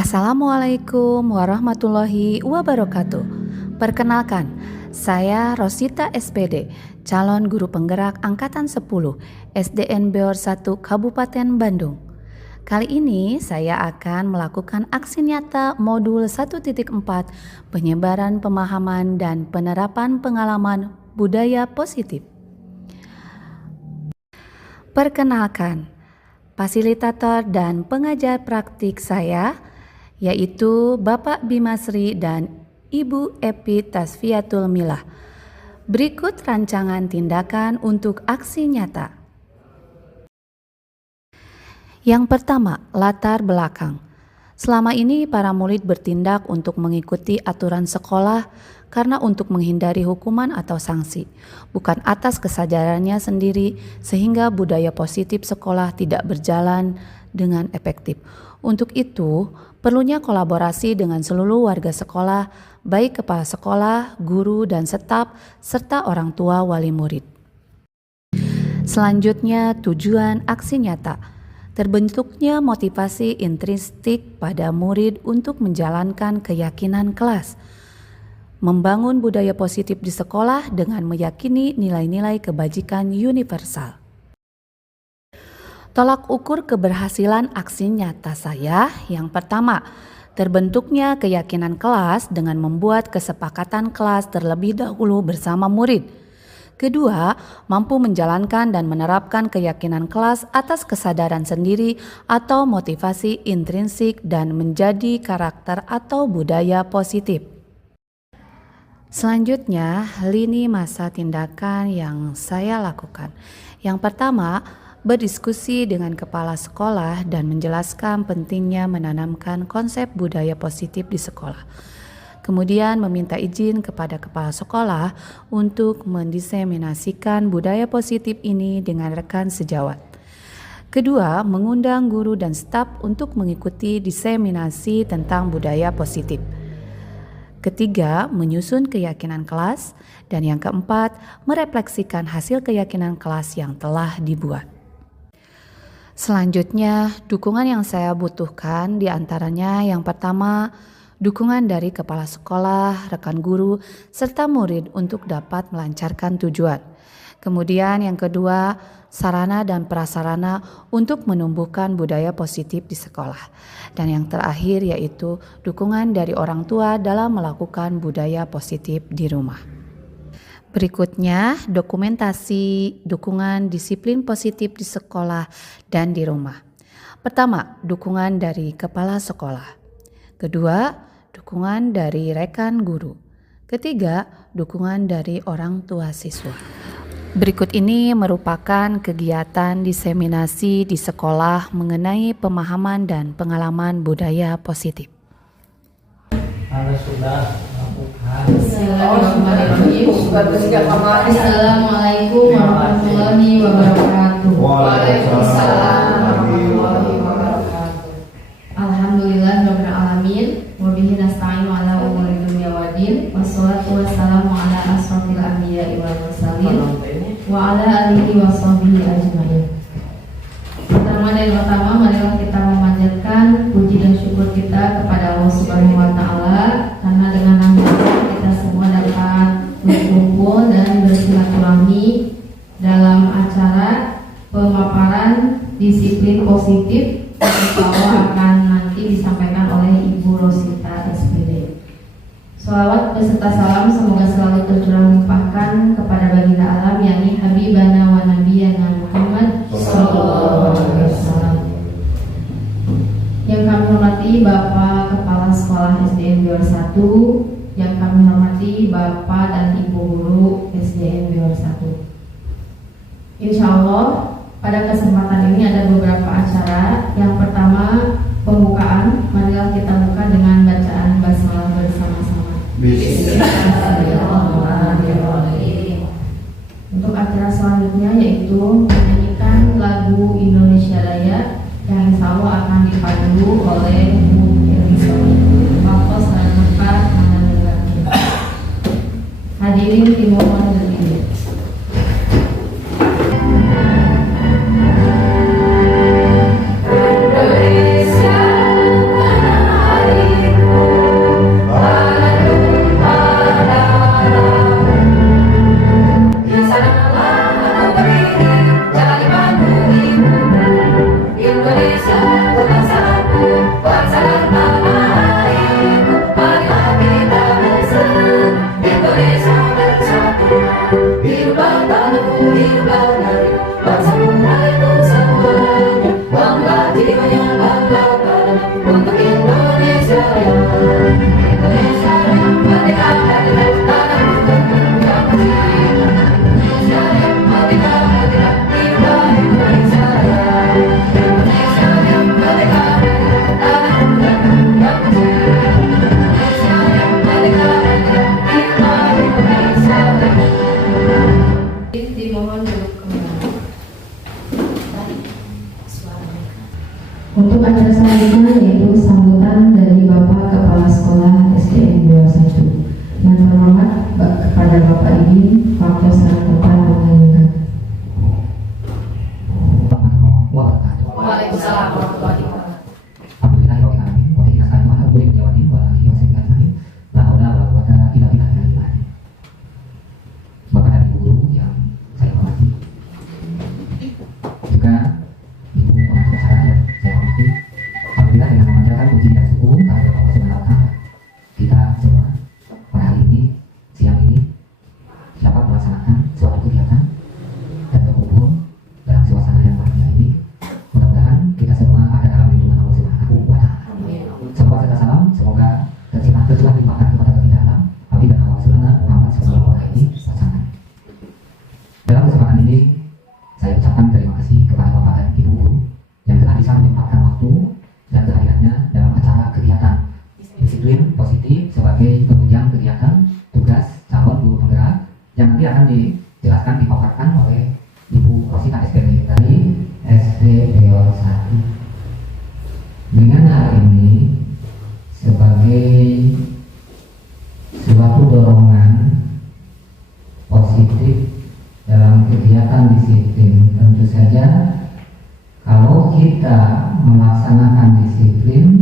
Assalamualaikum warahmatullahi wabarakatuh. Perkenalkan, saya Rosita SPD, calon guru penggerak Angkatan 10 SDN Beor 1 Kabupaten Bandung. Kali ini saya akan melakukan aksi nyata modul 1.4 penyebaran pemahaman dan penerapan pengalaman budaya positif. Perkenalkan, fasilitator dan pengajar praktik saya yaitu Bapak Bimasri dan Ibu Epi Tasfiatul Milah. Berikut rancangan tindakan untuk aksi nyata. Yang pertama, latar belakang. Selama ini para murid bertindak untuk mengikuti aturan sekolah karena untuk menghindari hukuman atau sanksi, bukan atas kesadarannya sendiri, sehingga budaya positif sekolah tidak berjalan dengan efektif. Untuk itu, perlunya kolaborasi dengan seluruh warga sekolah, baik kepala sekolah, guru, dan staf, serta orang tua wali murid. Selanjutnya, tujuan aksi nyata. Terbentuknya motivasi intrinsik pada murid untuk menjalankan keyakinan kelas. Membangun budaya positif di sekolah dengan meyakini nilai-nilai kebajikan universal. Tolak ukur keberhasilan aksi nyata saya yang pertama, terbentuknya keyakinan kelas dengan membuat kesepakatan kelas terlebih dahulu bersama murid. Kedua, mampu menjalankan dan menerapkan keyakinan kelas atas kesadaran sendiri atau motivasi intrinsik dan menjadi karakter atau budaya positif. Selanjutnya, lini masa tindakan yang saya lakukan. Yang pertama, berdiskusi dengan kepala sekolah dan menjelaskan pentingnya menanamkan konsep budaya positif di sekolah. Kemudian meminta izin kepada kepala sekolah untuk mendiseminasikan budaya positif ini dengan rekan sejawat. Kedua, mengundang guru dan staf untuk mengikuti diseminasi tentang budaya positif. Ketiga, menyusun keyakinan kelas. Dan yang keempat, merefleksikan hasil keyakinan kelas yang telah dibuat. Selanjutnya, dukungan yang saya butuhkan diantaranya yang pertama, dukungan dari kepala sekolah, rekan guru, serta murid untuk dapat melancarkan tujuan. Kemudian yang kedua, sarana dan prasarana untuk menumbuhkan budaya positif di sekolah. Dan yang terakhir yaitu dukungan dari orang tua dalam melakukan budaya positif di rumah. Berikutnya, dokumentasi dukungan disiplin positif di sekolah dan di rumah. Pertama, dukungan dari kepala sekolah. Kedua, dukungan dari rekan guru. Ketiga, dukungan dari orang tua siswa. Berikut ini merupakan kegiatan diseminasi di sekolah mengenai pemahaman dan pengalaman budaya positif. Sudah lakukan. Assalamualaikum warahmatullahi wabarakatuh. Waalaikumsalam warahmatullahi wabarakatuh. Alhamdulillahirabbil alamin wa bihi nasta'inu ala umuri dunya waddin wassalatu wassalamu ala asrofil anbiya'i wal mursalin wa ala alihi washabbihi ajmain. Pertama dan utama, marilah kita memanjatkan puji dan syukur kita kepada Allah Subhanahu wa taala karena dengan nama kita semua dapat berkumpul dan bersilaturahmi dalam acara pemaparan disiplin positif yang insya akan nanti disampaikan oleh Ibu Rosita SPD. Shalawat beserta salam semoga selalu tercurah limpahkan kepada baginda alam yakni Habibana wa Nabiyana Muhammad sallallahu alaihi wasallam. Yang kami hormati Bapak Kepala Sekolah SDN Beor 1, yang kami hormati Bapak dan Ibu Guru SDN Beor 1. Insya Allah pada kesempatan ini ada beberapa acara. Yang pertama, pembukaan. Marilah kita buka dengan bacaan basmalah bersama-sama. Bismillahirrahmanirrahim. Untuk acara selanjutnya yaitu menyanyikan lagu Indonesia Raya yang insya Allah akan dipandu oleh Bu Elizabeth. Waktu saat tempat hadirin dimohon berdiri. Indonesia tanah untuk Indonesia Raya. Indonesia Raya, merdeka, merdeka, tanah yang bersih. Indonesia Raya, merdeka, merdeka, kita Indonesia Raya. Indonesia Raya, merdeka, merdeka, tanah yang bersih. Indonesia Raya, merdeka, merdeka, kita Indonesia Raya. Dimohon duduk kembali. Untuk acara selanjutnya yaitu sambutan dari Bapak Kepala Sekolah SDN 21. Yang terhormat kepada Bapak Idin, Faktor sangat tepat menyanyikan. Waalaikumsalam warahmatullahi wabarakatuh. Alhamdulillah ya Rabbil alamin wa bihi nasta'inu ala umuri dunya wad din wa ala alihi wa sahbihi ajma'in. La haula wa la quwwata illa billah. Bapak dan Ibu guru yang saya hormati, juga Ibu pengatur acara yang saya hormati, alhamdulillah dengan memanjatkan puji dan syukur kepada Allah Subhanahu wa Ta'ala, kita semua pada hari ini, siang ini dapat melaksanakan suatu kegiatan dan berkumpul dalam suasana yang bahagia ini. Mudah-mudahan kita semua ada dalam lindungan Allah Subhanahu wa Ta'ala. Semoga serta salam, semoga tercurah limpahkan kepada baginda alam Habib dan awal Rasulullah Muhammad SAW. Dalam kesempatan ini, saya ucapkan terima kasih kepada Bapak dan Ibu guru yang telah bisa menyempatkan waktu dan kehadirannya dalam acara kegiatan disiplin positif sebagai penunjang kegiatan tugas calon guru penggerak yang nanti akan dijelaskan dipaparkan oleh Ibu Rosita SPD dari SD Beol 1. Dengan hal ini sebagai suatu dorongan positif dalam kegiatan disiplin, tentu saja kalau kita melaksanakan disiplin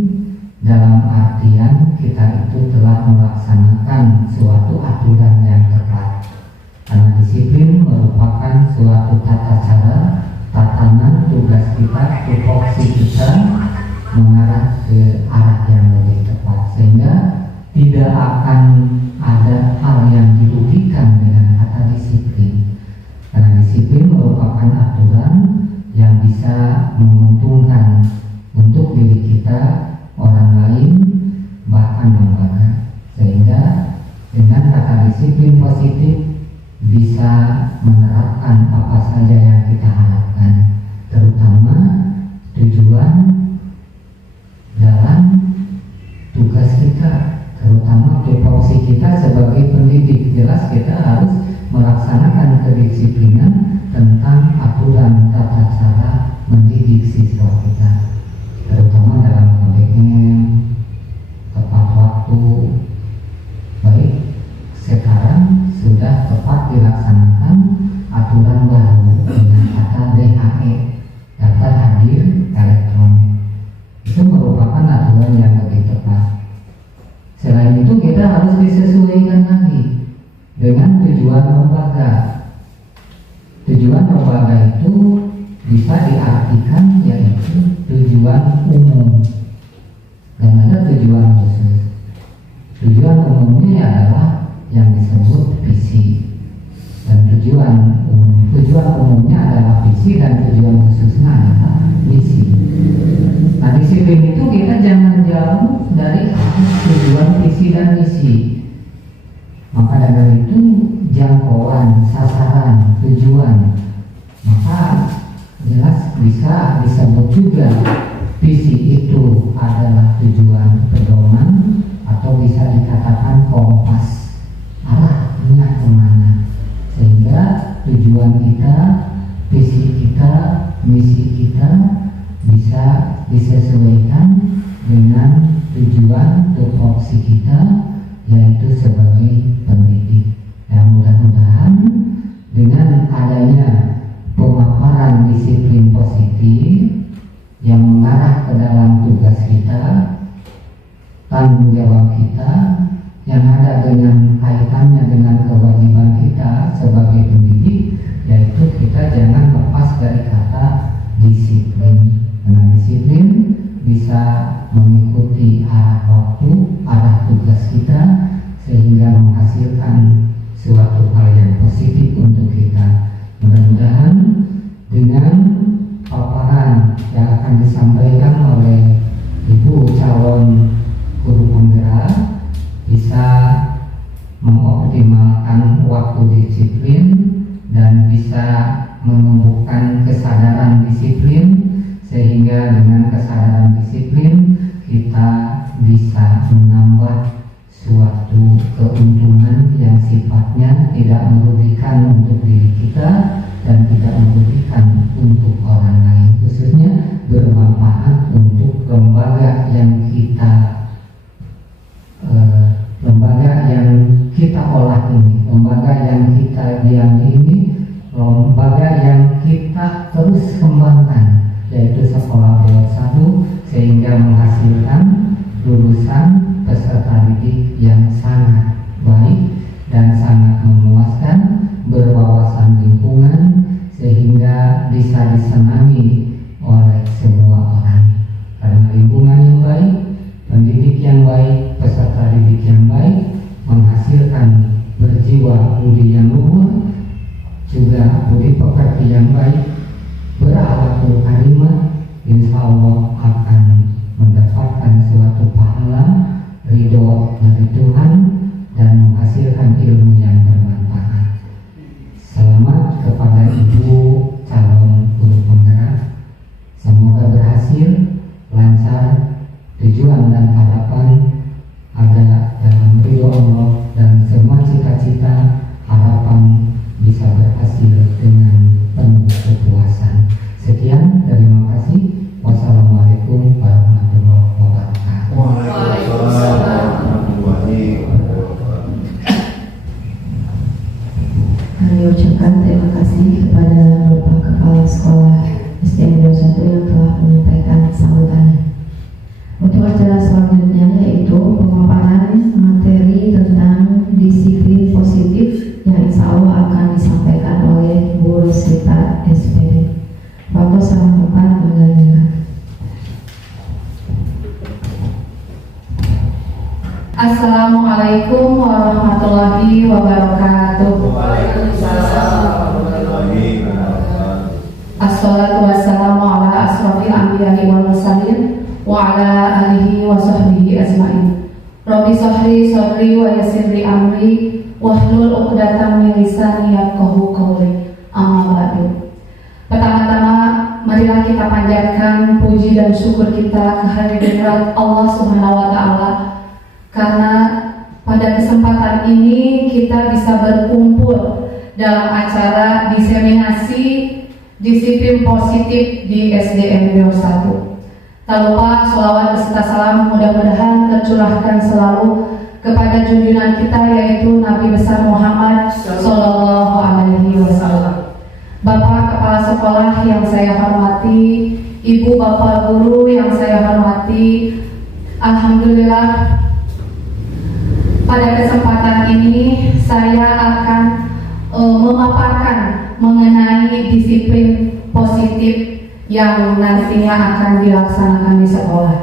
dalam artian kita itu telah melaksanakan suatu aturan yang ketat, karena disiplin merupakan suatu tata cara, tatanan tugas kita, tupoksi kita mengarah ke arah yang lebih tepat, sehingga tidak akan ada hal yang dirugikan dengan kata disiplin. Karena disiplin merupakan aturan yang bisa menguntungkan untuk diri kita, orang lain, bahkan lembaga. Sehingga dengan kata disiplin positif bisa menerapkan apa saja yang kita harapkan, terutama tujuan dalam tugas kita, terutama tupoksi kita sebagai pendidik. Jelas kita harus melaksanakan kedisiplinan tentang aturan tata cara mendidik siswa kita, terutama dalam KBM, tepat waktu. Baik, sekarang sudah tepat dilaksanakan aturan baru dengan kata DHE, daftar hadir elektronik. Itu merupakan aturan yang lebih tepat. Selain itu kita harus disesuaikan lagi dengan tujuan lembaga. Tujuan lembaga itu bisa diartikan yaitu tujuan umum dan ada tujuan khusus. Tujuan umumnya adalah yang disebut visi, dan tujuan umumnya adalah visi dan tujuan khususnya adalah misi. Nah, disiplin itu kita jangan jauh dari tujuan visi dan misi. Maka dari itu jangkauan, sasaran, tujuan, maka jelas bisa disebut juga visi itu adalah tujuan pedoman, atau bisa dikatakan kompas arahnya kemana, sehingga tujuan kita, visi kita, misi kita bisa disesuaikan dengan tujuan tupoksi kita, yaitu sebagai pendidik. Dan mudah-mudahan dengan adanya pemaparan disiplin positif yang mengarah ke dalam tugas kita, tanggung jawab kita, yang ada dengan kaitannya dengan kewajiban kita sebagai pendidik, yaitu kita jangan lepas dari kata disiplin. Karena disiplin bisa mengikuti arah waktu, arah tugas kita, sehingga menghasilkan suatu hal yang positif untuk kita. Mudah-mudahan dengan paparan yang akan disampaikan oleh Ibu calon guru penggerak bisa mengoptimalkan waktu disiplin dan bisa menumbuhkan kesadaran disiplin, sehingga dengan kesadaran disiplin kita bisa menambah suatu keuntungan yang sifatnya tidak merugikan untuk diri kita dan tidak merugikan untuk orang lain, khususnya bermanfaat untuk lembaga yang kita olah ini, lembaga yang kita diami ini, lembaga yang kita terus kembangkan, yaitu sekolah Bawat 1, sehingga menghasilkan lulusan peserta didik yang sangat baik dan sangat memuaskan, berwawasan lingkungan, sehingga bisa disenangi oleh semua orang. Karena lingkungan yang baik, pendidik yang baik, peserta didik yang baik menghasilkan berjiwa budi yang luhur, juga budi pekerti yang baik, berakhlakul karimah, insya Allah akan mendapatkan suatu pahala ridho dari Tuhan dan menghasilkan ilmu yang bermanfaat. Selamat kepada Ibu calon guru penggerak, semoga berhasil, lancar, tujuan dan harapan ada dalam ridho Allah, dan semua cita-cita harapan bisa berhasil dengan penuh kepuasan. Sekian, terima kasih. Wassalamualaikum warahmatullahi wabarakatuh. Waalaikumsalam warahmatullahi wabarakatuh. Kami ucapkan terima kasih kepada Bapak Kepala Sekolah SDN 21 yang telah menyampaikan sambutannya. Untuk acara selanjutnya yaitu pemaparan materi tentang disiplin positif yang insya Allah akan disampaikan oleh Bu Roslita SPD. Waktu sangat tepat menggandengkan. Assalamualaikum warahmatullahi wabarakatuh. Waalaikumsalam warahmatullahi wabarakatuh. Assalatu wassalamu ala asrofil anbiya'i wal mursalin wa ala alihi wa sahbihi ajma'in. Rabbi sahri sadri wa yassirli amri wahlul 'uqdatam min lisani yafqahu qawli. Amma ba'du. Pertama-tama marilah kita panjatkan puji dan syukur kita kehadirat Allah Subhanahu wa taala, karena pada kesempatan ini kita bisa berkumpul dalam acara diseminasi disiplin positif di SDN Bawat 1. Tak lupa sholawat beserta salam mudah-mudahan tercurahkan selalu kepada junjungan kita, yaitu Nabi besar Muhammad Sallallahu Alaihi Wasallam. Bapak Kepala Sekolah yang saya hormati, Ibu Bapak Guru yang saya hormati, alhamdulillah pada kesempatan ini saya akan memaparkan mengenai disiplin positif yang nantinya akan dilaksanakan di sekolah.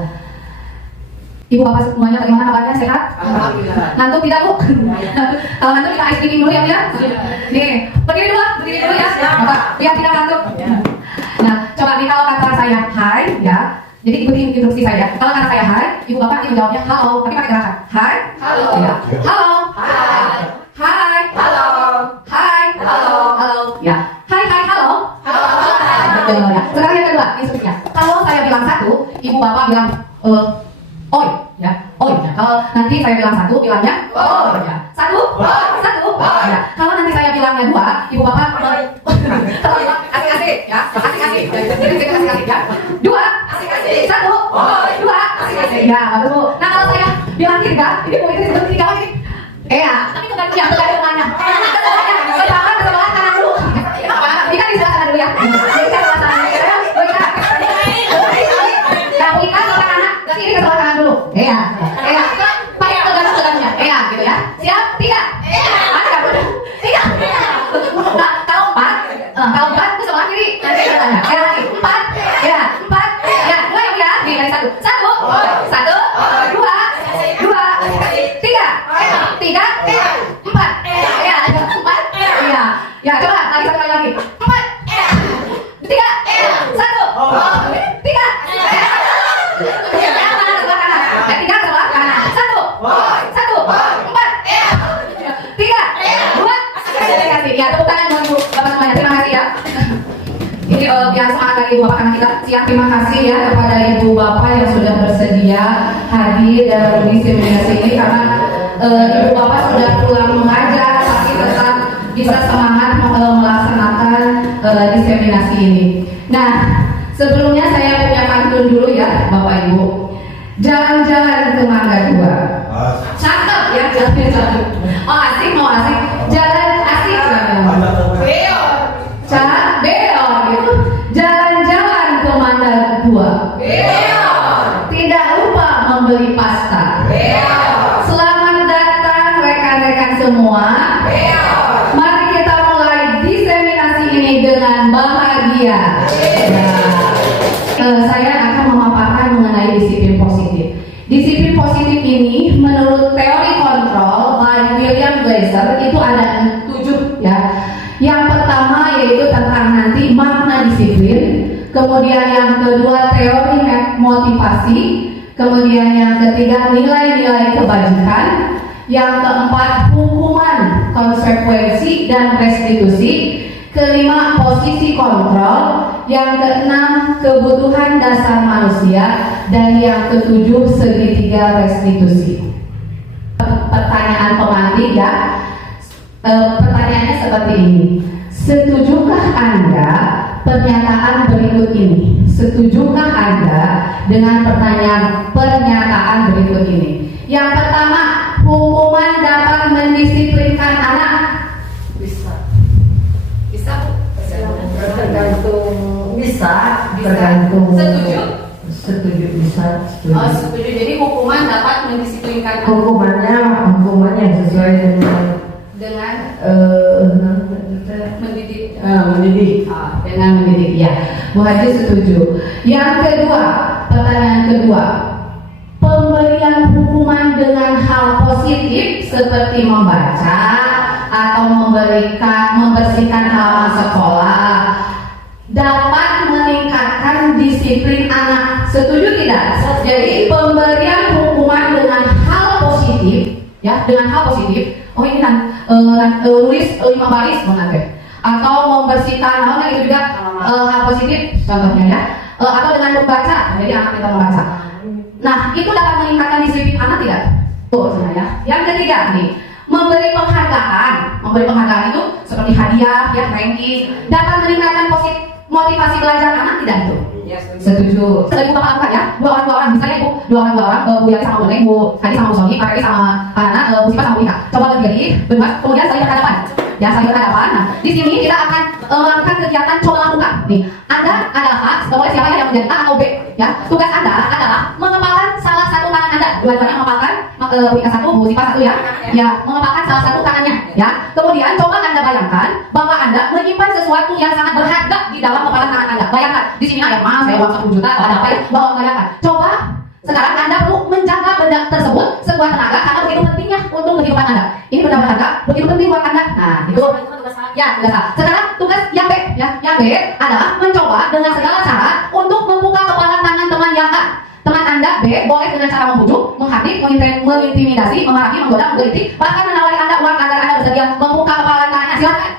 Ibu bapak semuanya bagaimana kabarnya, sehat? Alhamdulillah. Ngantuk tidak bu? Kalau ngantuk kita ice cream dulu ya bu ya? Nih, berdiri dulu ya. Bapak, biar tidak ngantuk. Nah, coba nih kalau kata saya hai ya, jadi ikuti instruksi saya. Kalau kata saya hai, ibu bapak ibu jawabnya halo, tapi pakai gerakan. Hai, Halo. ya. Halo, Hai. hai, Halo. hai, Halo. halo, ya. Hai, halo. Halo. Betul ya. Sekarang yang kedua, instruksinya. Kalau saya bilang satu, ibu bapak bilang oi, ya, oi. Ya. Kalau nanti saya bilang satu, bilangnya oi, ya. Satu, satu, ya. Kalau nanti saya bilangnya dua, ibu bapak kalau asik-asik, ya, asik-asik, asik-asik, ya. Dua, asik-asik. Satu, dua, asik-asik, ya, betul. Nah kalau saya bilang tiga, ini mau ini seperti tiga lagi. Ya, tapi tergantung mana. Sebelah kanan dulu. Ini kan di sebelah kanan dulu ya. Ini kan di sebelah kanan. Kamu ikan sebelah kanan, berarti ini ke sebelah kanan dulu. Iya. Pakai pegangan-pegangannya. Iya, gitu ya. Siap? Tiga. Ada benar. Tiga. Nah, kalau empat ke sebelah kiri. Nanti katanya. Lagi. Empat. Ya, empat. Ya, dua yang mulia. Nih, dari satu. Satu. Dua. Tiga. Empat. Ya, empat. Ya. Ya, coba lagi satu kali lagi. Empat. Tiga. Satu. Tiga. Sebelah kanan. ibu bapak karena kita siang. Terima kasih ya kepada ibu bapak yang sudah bersedia hadir dalam diseminasi ini karena ibu bapak sudah pulang mengajar tapi tetap bisa semangat melaksanakan diseminasi ini. Nah, sebelumnya saya punya pantun dulu ya Bapak Ibu. Jalan-jalan ke Mangga 2. Cakep ya, jalan-jalan. Oh asik, mau asik. Jalan asik. Beor. Beor gitu. Jalan-jalan ke Mangga 2. Beor. Tidak lupa membeli pasta. Beor. Selamat datang rekan-rekan semua. Beor. Mari kita mulai diseminasi ini dengan bahagia. Saya akan memaparkan mengenai disiplin positif. Disiplin positif ini menurut teori kontrol by William Glasser itu ada 7 ya. Yang pertama yaitu tentang nanti makna disiplin, kemudian yang kedua teori motivasi, kemudian yang ketiga nilai-nilai kebajikan, yang keempat hukuman, konsekuensi dan restitusi, kelima posisi kontrol, yang keenam kebutuhan dasar manusia, dan yang ketujuh segitiga restitusi. Pertanyaan pemantik ya, pertanyaannya seperti ini. Setujukah Anda pernyataan berikut ini? Setujukah Anda dengan pernyataan berikut ini? Yang pertama, hukuman dapat mendisiplinkan anak. Tergantung Setuju bisa Oh, setuju. Jadi hukuman dapat mendisiplinkan anak hukuman yang sesuai dengan mendidik. dengan mendidik Ya, Bu Haji setuju. Yang kedua, pertanyaan kedua, pemberian hukuman dengan hal positif seperti membaca atau membersihkan halaman sekolah dapat meningkatkan disiplin anak. Setuju tidak? Jadi pemberian hukuman dengan hal positif, ya, dengan hal positif. Oh ini kan tulis 5 baris mengajar. Atau membersihkan halaman itu juga hal positif contohnya ya. Atau dengan membaca, jadi anak kita membaca. Nah itu dapat meningkatkan disiplin anak tidak? Tuh ya. Yang ketiga nih, memberi penghargaan. Memberi penghargaan itu seperti hadiah, ya, ranking, dapat meningkatkan motivasi belajar anak tidak itu? Yes, setuju. Ibu bapak angkat ya, dua orang, misalnya ibu, dua orang, Bu Yati sama Bu Neng, Bu Hadi sama Bu Sony, Pak Reki sama anak, Bu Sipa sama Bu Ika. Coba berdiri, berdua, kemudian saling berhadapan. Ya, saling berhadapan. Nah, di sini kita akan melakukan kegiatan coba lakukan. Nih, Anda adalah, boleh siapa yang menjadi A atau B? Ya, tugas Anda adalah mengepalkan salah satu tangan Anda. Dua-duanya mengepalkan, Bu Ika 1, Bu Sipa 1 ya. Ya, mengepalkan salah satu tangannya. Ya, kemudian coba Anda bayangkan bahwa Anda menyimpan sesuatu yang sangat berharga di dalam kepalan tangan Anda. Bayangkan, di sini ada emas, saya uang 10 juta, ada apa ya? Bayangkan. Coba sekarang Anda perlu menjaga benda tersebut sebuah tenaga karena begitu pentingnya untuk kehidupan Anda. Ini benda berharga, begitu penting buat Anda. Nah, itu ya, tugas. Sekarang tugas yang B, ya, yang B adalah mencoba dengan segala cara untuk membuka kepalan tangan teman yang A. Teman Anda B boleh dengan cara membujuk, menghardik, mengintimidasi, memarahi, menggoda, menggelitik, bahkan menawari Anda uang agar Anda bersedia membuka kepalan tangannya. Silakan.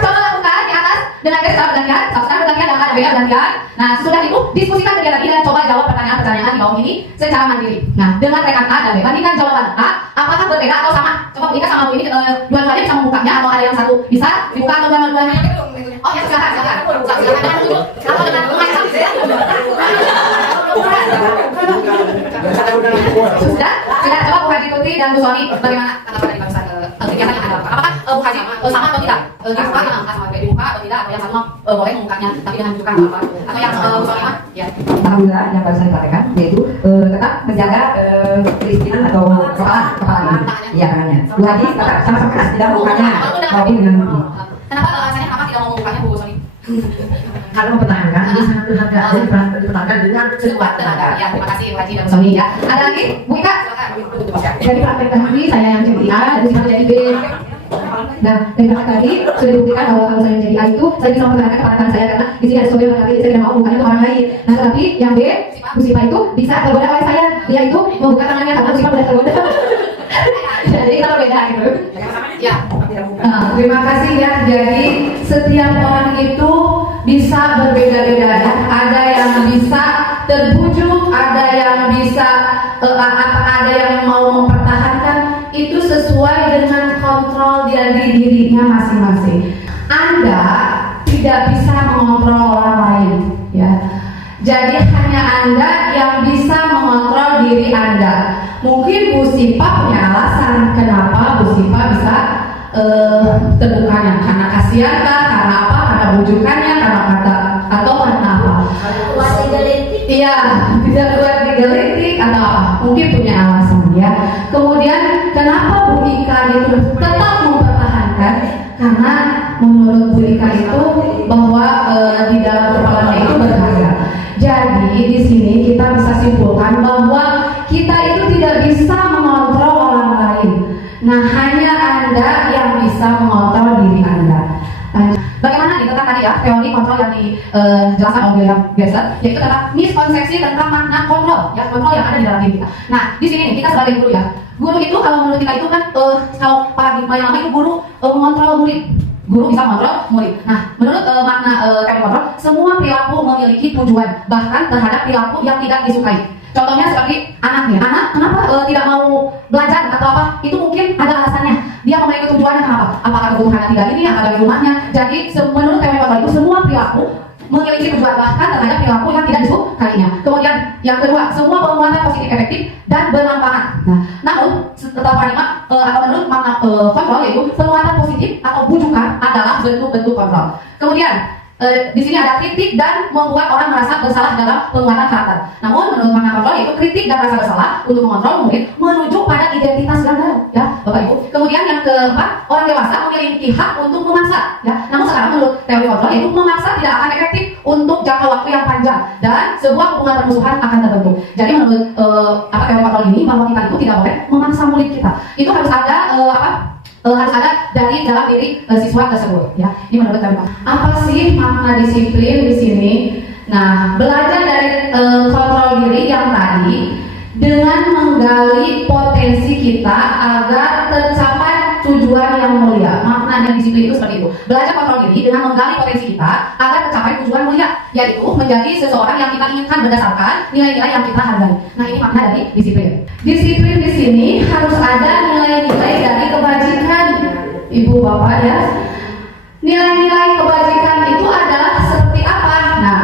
Coba lakukan di atas dengan garis bergantian, substan bergantian dan ada beda bergantian. Nah, sesudah itu diskusikan kegiatan ini dan coba jawab pertanyaan-pertanyaan di bawah ini secara mandiri. Nah, dengan rekan A dan B, bandingkan jawaban A apakah berbeda atau sama. Coba Bu Ika sama Bu ini dua-duanya bisa membukanya atau ada yang satu bisa dibuka atau dua-duanya? Oh ya, silakan. Kalau dengan sudah coba Bu Haji Tuti dan Bu Sony bagaimana tanggapan dari barusan kegiatan yang Anda lakukan? Apakah Bu Haji sama atau tidak? Dibuka sama dibuka atau tidak? Atau yang satu boleh membukanya tapi dengan menunjukkan apa? Atau yang Bu Sony mah? Ya. Alhamdulillah yang baru saya sampaikan yaitu tetap menjaga kedisiplinan atau kepala ini, ya tangannya. Bu Haji tetap sama-sama keras tidak membukanya maupun dengan Kenapa alasannya kenapa tidak mau membukanya Bu Sony? karena mempertahankan ini sangat berharga dan dipertahankan dengan sekuat tenaga. Ya, terima kasih Bu Haji dan Bu Sony ya. Ada lagi? Bu Ika, silakan. Jadi praktek tadi saya yang jadi A dan jadi B. Nah, dari kakak tadi sudah dibuktikan bahwa kalau saya menjadi A itu saya bisa mempertahankan kepala saya karena di sini ada sesuatu yang laki saya tidak mau bukan untuk orang lain. Nah, tetapi yang B, Bu Sipa itu bisa tergoda oleh saya, yaitu membuka tangannya karena Bu Sipa sudah tergoda. Jadi kita berbeda gitu. Ya. Terima kasih ya. Jadi setiap orang itu bisa berbeda-beda ya. Ada yang bisa terbujuk, ada yang bisa ada yang mau mempertahankan. Itu sesuai dengan kontrol dari dirinya masing-masing. Anda tidak bisa mengontrol orang lain ya. Jadi hanya Anda yang bisa mengontrol diri Anda. Mungkin Bu Sipa punya alasan kenapa Bu Sipa bisa terbukanya, karena kasihan kah, karena apa, karena bujukannya, karena kata atau karena apa? Kuat digelitik. Iya, tidak kuat digelitik atau apa? Mungkin punya alasan ya. Kemudian kenapa Bu Ika itu tetap mempertahankan? Karena menurut Bu Ika itu bahwa di dalam kepalanya itu berbahaya. Jadi di sini kita bisa simpulkan bahwa kita itu tidak bisa mengontrol orang lain. Nah, hanya Anda yang bisa mengontrol diri Anda. Bagaimana tentang tadi ya teori kontrol yang dijelaskan oleh William Glasser, yaitu tentang miskonsepsi tentang makna kontrol, ya kontrol yang ada di dalam diri kita. Nah, di sini nih, kita sebagai guru ya, guru itu kalau menurut kita itu kan kalau paradigma yang lama itu guru mengontrol murid. Guru bisa mengontrol murid. Nah, menurut makna teori kontrol, semua perilaku memiliki tujuan, bahkan terhadap perilaku yang tidak disukai. Contohnya seperti anak nih, anak kenapa tidak mau belajar atau apa? Itu mungkin ada alasannya. Dia memiliki tujuannya kenapa? Apakah kebutuhan tinggal ini, apakah di rumahnya? Jadi menurut teori kontrol itu semua perilaku memiliki tujuan, bahkan terhadap perilaku yang tidak disukainya. Kemudian yang kedua, semua penguatan positif efektif dan bermanfaat. Nah, namun setelah paradigma atau menurut makna kontrol yaitu penguatan positif atau bujukan adalah bentuk-bentuk kontrol. Kemudian di sini ada kritik dan membuat orang merasa bersalah dalam penguatan karakter. Namun menurut makna kontrol yaitu kritik dan rasa bersalah untuk mengontrol murid menuju pada identitas gagal, ya Bapak Ibu. Kemudian yang keempat, orang dewasa memiliki hak untuk memaksa, ya. Namun sekarang menurut teori kontrol yaitu memaksa tidak akan efektif untuk jangka waktu yang panjang dan sebuah hubungan permusuhan akan terbentuk. Jadi menurut teori kontrol ini bahwa kita itu tidak boleh memaksa murid kita. Itu harus ada harus ada dari dalam diri siswa tersebut, ya. Ini menurut teori kontrol. Apa sih makna disiplin di sini? Nah, belajar dari kontrol diri yang tadi dengan menggali potensi kita agar tercapai tujuan yang mulia. Makna dari disiplin itu seperti itu. Belajar kontrol diri dengan menggali potensi kita agar tercapai tujuan mulia, yaitu menjadi seseorang yang kita inginkan berdasarkan nilai-nilai yang kita hargai. Nah, ini makna dari disiplin. Disiplin di sini harus ada nilai-nilai dari kebajikan, Ibu Bapak ya. Nilai-nilai kebajikan itu adalah seperti apa? Nah,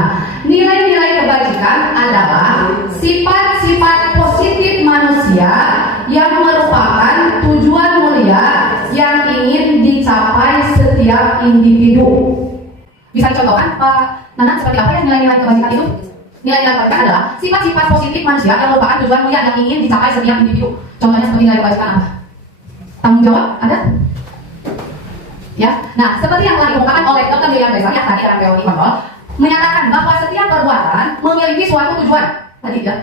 nilai-nilai kebajikan adalah sifat-sifat positif manusia yang merupakan tujuan mulia yang ingin dicapai setiap individu. Bisa dicontohkan Pak Nana seperti apa ya nilai-nilai kebajikan itu? Nilai-nilai kebajikan adalah sifat-sifat positif manusia yang merupakan tujuan mulia yang ingin dicapai setiap individu. Contohnya seperti nilai kebajikan apa? Tanggung jawab ada? Ya, nah seperti yang telah dikemukakan oleh Dr. William Glasser yang tadi dalam teori kontrol menyatakan bahwa setiap perbuatan memiliki suatu tujuan. Tadi ya,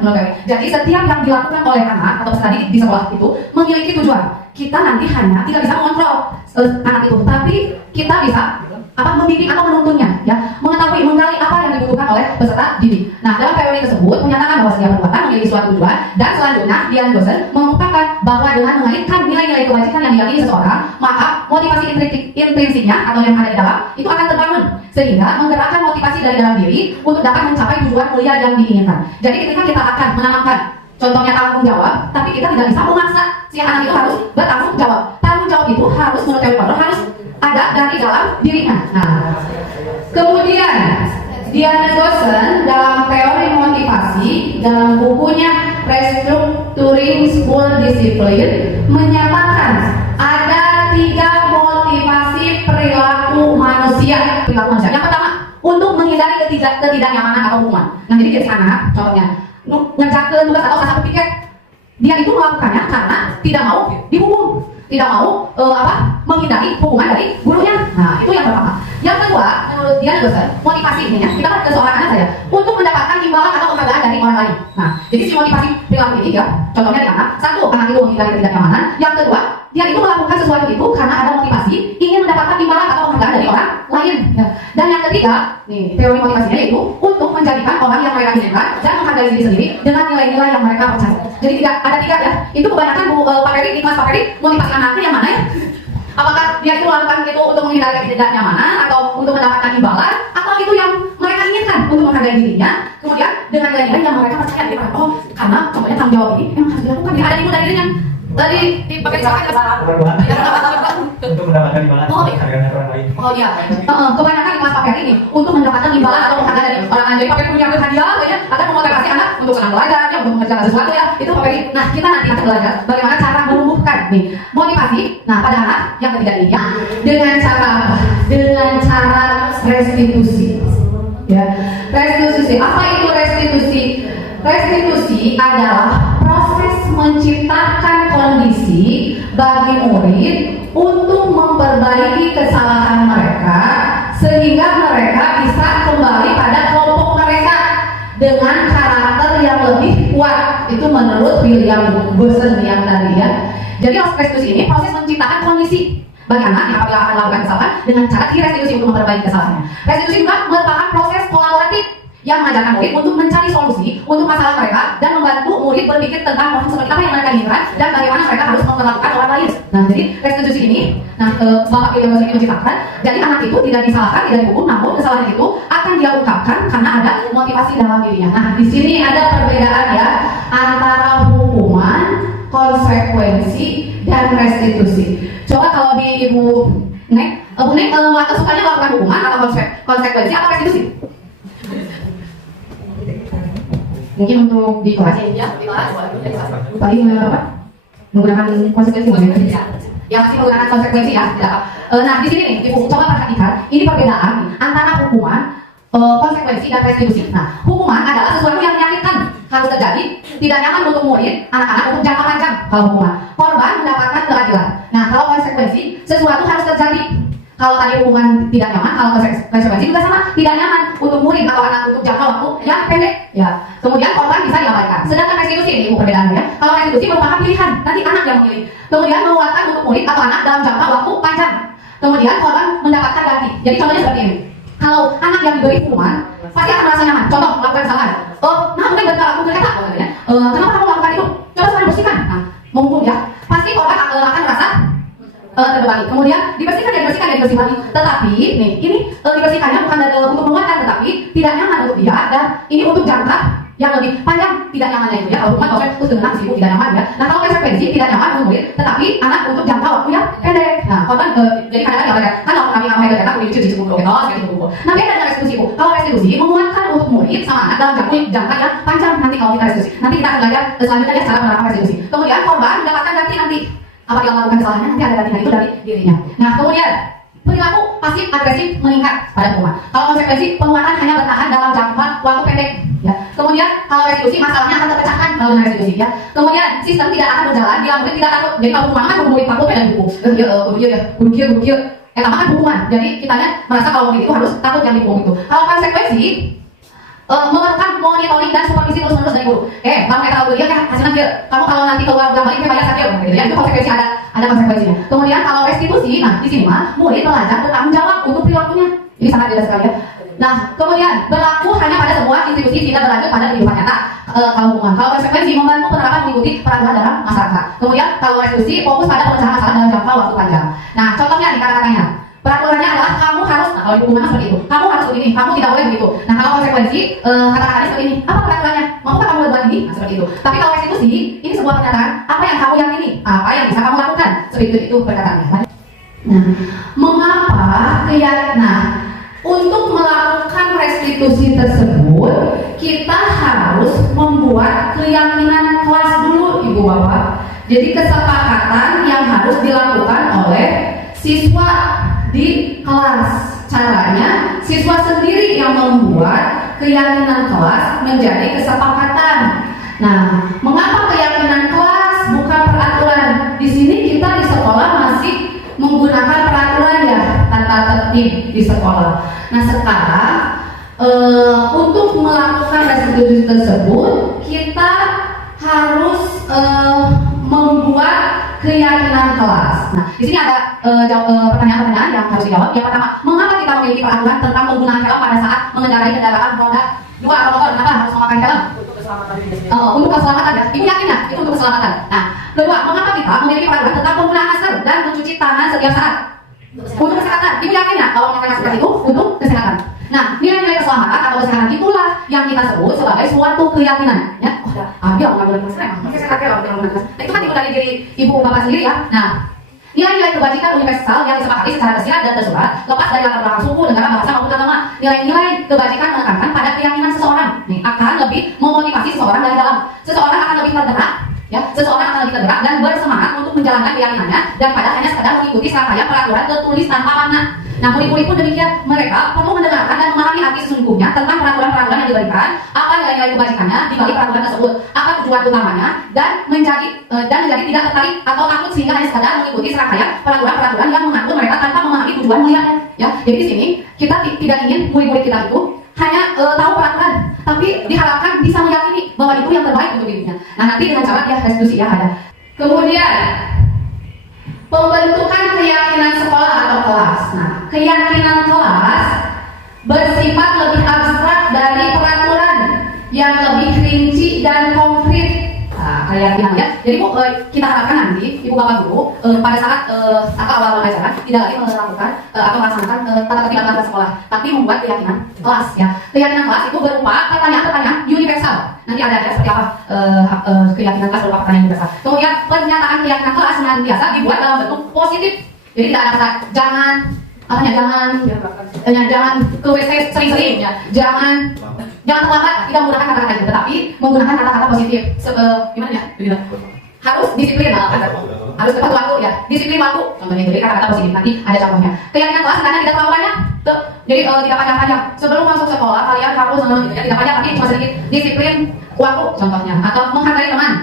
jadi setiap yang dilakukan oleh anak atau tadi di sekolah itu memiliki tujuan. Kita nanti hanya tidak bisa mengontrol anak itu, tapi kita bisa membimbing atau menuntunnya, ya, mengetahui, menggali apa yang dibutuhkan oleh peserta didik. Nah, dalam teori tersebut menyatakan bahwa setiap perbuatan memiliki suatu tujuan dan selanjutnya Dian Glasser mengungkapkan bahwa dengan mengaitkan nilai-nilai kebajikan yang diyakini seseorang, maka motivasi intrinsiknya atau yang ada di dalam itu akan terbangun sehingga menggerakkan motivasi dari dalam diri untuk dapat mencapai tujuan mulia yang diinginkan. Jadi ketika kita akan menanamkan contohnya tanggung jawab, tapi kita tidak bisa memaksa si anak itu harus bertanggung jawab. Tanggung jawab itu harus menurut teori kontrol harus ada dari dalam dirinya. Nah, kemudian Dian Glasser dalam teori motivasi dalam bukunya Restructuring School Discipline menyatakan ada 3 motivasi perilaku manusia. Yang pertama, untuk menghindari ketidaknyamanan atau hukuman. Nah, jadi ketika anak, contohnya ngerjakan tugas atau satu piket, dia itu melakukannya karena tidak mau dihukum, tidak mau menghindari hukuman dari gurunya. Nah, itu yang pertama. Yang kedua, menurut Dian Glasser, motivasi ini ya, kita ke seorang anak saja untuk mendapatkan imbalan atau penghargaan dari orang lain. Nah, jadi si motivasi perilaku ini ya, contohnya di anak, satu, anak itu menghindari ketidaknyamanan. Yang kedua, dia itu melakukan sesuatu itu karena ada motivasi ingin mendapatkan imbalan atau penghargaan dari orang lain. Ya. Dan yang ketiga, nih teori motivasinya yaitu untuk menjadikan orang yang mereka inginkan dan menghargai diri sendiri dengan nilai-nilai yang mereka percaya. Jadi ada tiga ya. Itu kebanyakan Pak Ferry, Mas Pak Ferry motivasi anaknya yang mana ya? Apakah dia itu melakukan itu untuk menghindari ketidaknyamanan atau untuk mendapatkan imbalan, atau itu yang mereka inginkan untuk menghargai dirinya, kemudian dengan nilai-nilai yang mereka percaya di oh karena contohnya tanggung jawab ini memang harus dilakukan, tidak ada ibu dari dirinya. Tadi dipakai misalkan untuk mendapatkan imbalan oh, harganya orang lain. Oh iya, kebanyakan di kelas Pak Ferry ini untuk mendapatkan imbalan atau penghargaan dari orang lain. Jadi Pak Ferry punya hadiah, kayaknya akan memotivasi anak untuk senang belajar, ya, untuk mengerjakan sesuatu ya. Itu Pak Ferry. Nah kita nanti akan belajar bagaimana cara menumbuhkan nih motivasi. Nah pada anak yang ketiga ini ya, dengan cara apa? Dengan cara restitusi. Ya, restitusi. Apa itu restitusi? Restitusi adalah proses menciptakan kondisi bagi murid untuk memperbaiki kesalahan mereka sehingga mereka bisa kembali pada kelompok mereka dengan karakter yang lebih kuat. Itu menurut William Gibson yang tadi ya. Jadi restitusi ini proses menciptakan kondisi bagi anak yang apabila akan melakukan kesalahan dengan cara direstitusi untuk memperbaiki kesalahannya. Restitusi juga merupakan proses kolaboratif yang mengajarkan murid untuk mencari solusi untuk masalah mereka dan membantu murid berpikir tentang orang seperti apa yang mereka inginkan dan bagaimana mereka harus memperlakukan orang lain. Nah, jadi restitusi ini, Bapak William Gibson ini menciptakan, jadi anak itu tidak disalahkan, tidak dihukum, namun kesalahan itu akan dia ungkapkan karena ada motivasi dalam dirinya. Nah, di sini ada perbedaan ya antara hukuman, konsekuensi, dan restitusi. Coba kalau di Ibu Nek, Bu Nek, sukanya melakukan hukuman atau konsekuensi atau restitusi? Mungkin untuk di kelas ya, di kelas paling apa? Menggunakan konsekuensi ya. Yang masih menggunakan konsekuensi ya. Nah di sini nih, Ibu coba perhatikan, ini perbedaan antara hukuman, konsekuensi dan restitusi. Nah, hukuman adalah sesuatu yang menyakitkan harus terjadi, tidak nyaman untuk murid, anak-anak untuk jangka panjang. Kalau hukuman, korban mendapatkan keadilan. Nah, kalau konsekuensi, sesuatu harus terjadi. Kalau tadi hukuman tidak nyaman, kalau konsekuensi juga sama, tidak nyaman untuk murid atau anak untuk jangka waktu yang pendek. Ya. Kemudian korban bisa diabaikan. Sedangkan restitusi ini perbedaannya. Kalau restitusi merupakan pilihan, nanti anak yang memilih. Kemudian menguatkan untuk murid atau anak dalam jangka waktu panjang. Kemudian korban mendapatkan ganti. Jadi contohnya seperti ini. Kalau anak yang diberi hukuman, pasti akan merasa nyaman. Contoh melakukan kesalahan. Nah mungkin benar aku berkata, kenapa kamu melakukan itu? Coba sekali bersihkan. Nah, menghukum ya. Pasti korban akan merasa terbebani. Kemudian dibersihkan lagi. Tetapi nih ini dibersihkannya bukan untuk menguatkan, tetapi tidak nyaman untuk dia dan ini untuk jangka yang lebih panjang. Tidak nyamannya itu ya. Kalau hukuman kalau dengan sibuk tidak nyaman ya. Nah kalau konsekuensi tidak nyaman untuk murid, tetapi anak untuk jangka waktu yang pendek. Nah korban jadi kadang-kadang ya kan kalau kami ngamai kerja aku dicuci cukup loh gitu. Nah beda dengan restitusi bu. Kalau restitusi menguatkan untuk murid sama anak dalam jangka yang panjang. Nanti kalau kita restitusi, nanti kita akan belajar selanjutnya ya cara menerapkan restitusi. Kemudian korban mendapatkan ganti nanti. Apa dia melakukan kesalahannya nanti ada gantinya itu dari dirinya. Nah kemudian perilaku pasif agresif meningkat pada hukuman. Kalau konsekuensi penguatan hanya bertahan dalam jangka waktu pendek. Ya. Kemudian kalau restitusi masalahnya akan terpecahkan kalau dengan restitusi ya. Kemudian sistem tidak akan berjalan bila murid tidak takut. Jadi kalau hukuman kan murid takut dan hukum. Guru kan hukuman. Jadi kitanya merasa kalau murid itu harus takut yang dihukum itu. Kalau konsekuensi memerlukan monitoring dan supervisi terus-menerus dari guru. Kamu tahu dia kan hasilnya dia. Kamu kalau nanti keluar balik bayar saja gitu ya. Itu konsekuensi ada konsekuensinya. Kemudian kalau restitusi, nah di sini mah murid belajar bertanggung jawab untuk perilakunya. Ini sangat jelas sekali ya. Nah, kemudian berlaku hanya pada sebuah institusi tidak berlanjut pada kehidupan nyata. Kalau hukuman, kalau konsekuensi membantu penerapan mengikuti peraturan dalam masyarakat. Kemudian kalau restitusi fokus pada pemecahan masalah dalam jangka waktu panjang. Nah, contohnya nih kata-katanya. Peraturannya adalah kamu harus, nah kalau hukuman seperti itu, kamu harus begini, kamu tidak boleh begitu. Nah kalau konsekuensi, kata-katanya seperti ini, apa peraturannya? Maukah kamu berbuat ini? Nah seperti itu. Tapi kalau restitusi, ini sebuah pernyataan, apa yang kamu yakini, apa yang bisa kamu lakukan, seperti itu perkataannya. Nah, mengapa untuk melakukan restitusi tersebut, kita harus membuat keyakinan kelas dulu, Ibu Bapak. Jadi kesepakatan yang harus dilakukan oleh siswa di kelas. Caranya siswa sendiri yang membuat keyakinan kelas menjadi kesepakatan. Nah, mengapa keyakinan kelas bukan peraturan? Di sini kita di sekolah masih menggunakan peraturan ya, tata tertib di sekolah. Nah, sekarang untuk melakukan restitusi tersebut kita harus membuat keyakinan kelas. Nah, di sini ada pertanyaan-pertanyaan yang harus dijawab. Yang pertama, mengapa kita memiliki peraturan tentang penggunaan helm pada saat mengendarai kendaraan roda 2 atau motor? Kenapa harus memakai helm? Untuk keselamatan ya. Ibu yakin ya? Itu untuk keselamatan. Nah, kedua, mengapa kita memiliki peraturan tentang penggunaan masker dan mencuci tangan setiap saat? Untuk kesehatan. Ibu yakin ya kalau memakai masker itu untuk kesehatan? Nah, nilai-nilai keselamatan atau kesehatan itulah yang kita sebut sebagai suatu keyakinan. Ya, dia mengambil masker emang. Masih saya kalau menggunakan masker. Nah, itu kan dimulai dari ibu bapak sendiri ya. Nah, nilai-nilai kebajikan universal yang disepakati secara tersirat dan tersurat, lepas dari latar belakang suku, negara, bahasa maupun agama. Nilai-nilai kebajikan menekankan pada keyakinan seseorang nih, akan lebih memotivasi seseorang dari dalam. Seseorang akan lebih tergerak, ya, seseorang akan lebih tergerak dan bersemangat untuk menjalankan keyakinannya daripada hanya sekadar mengikuti serangkaian peraturan tertulis tanpa makna. Nah, murid-murid pun demikian, mereka perlu mendengarkan dan memahami arti sesungguhnya tentang peraturan-peraturan yang diberikan, apa nilai-nilai kebajikannya di balik peraturan tersebut, apa tujuan utamanya, dan menjadi tidak tertarik atau takut sehingga hanya sekadar mengikuti serangkaian peraturan-peraturan yang mengatur mereka tanpa memahami tujuan mulianya. Ya, jadi di sini kita tidak ingin murid-murid kita itu hanya tahu peraturan, tapi diharapkan bisa meyakini bahwa itu yang terbaik untuk dirinya. Nah, nanti dengan cara ya restitusi ya ada. Kemudian pembentukan keyakinan sekolah atau kelas. Nah, keyakinan kelas bersifat lebih abstrak dari peraturan yang lebih rinci dan konkret. Nah, keyakinan ya. Jadi Bu, kita harapkan nanti Ibu Bapak Guru pada saat atau awal pelajaran tidak lagi melakukan atau melaksanakan tata tertib aturan sekolah, tapi membuat keyakinan kelas ya. Keyakinan kelas itu berupa pertanyaan-pertanyaan universal. Nanti ada seperti apa keyakinan kelas berupa pertanyaan universal. Kemudian pernyataan keyakinan kelas biasa dibuat dalam bentuk positif. Jadi tidak ada kata jangan jangan ke WC sering-sering ya, jangan terlambat, tidak menggunakan kata-kata itu, tetapi menggunakan kata-kata positif. Gimana ya? Harus disiplin, harus tepat waktu ya, disiplin waktu. Contohnya jadi kata-kata positif. Nanti ada contohnya. Keyakinan kelas sebenarnya tidak terlalu banyak, jadi tidak panjang-panjang. Sebelum masuk sekolah kalian harus tidak panjang, tapi cuma sedikit. Disiplin waktu, contohnya, atau menghargai teman.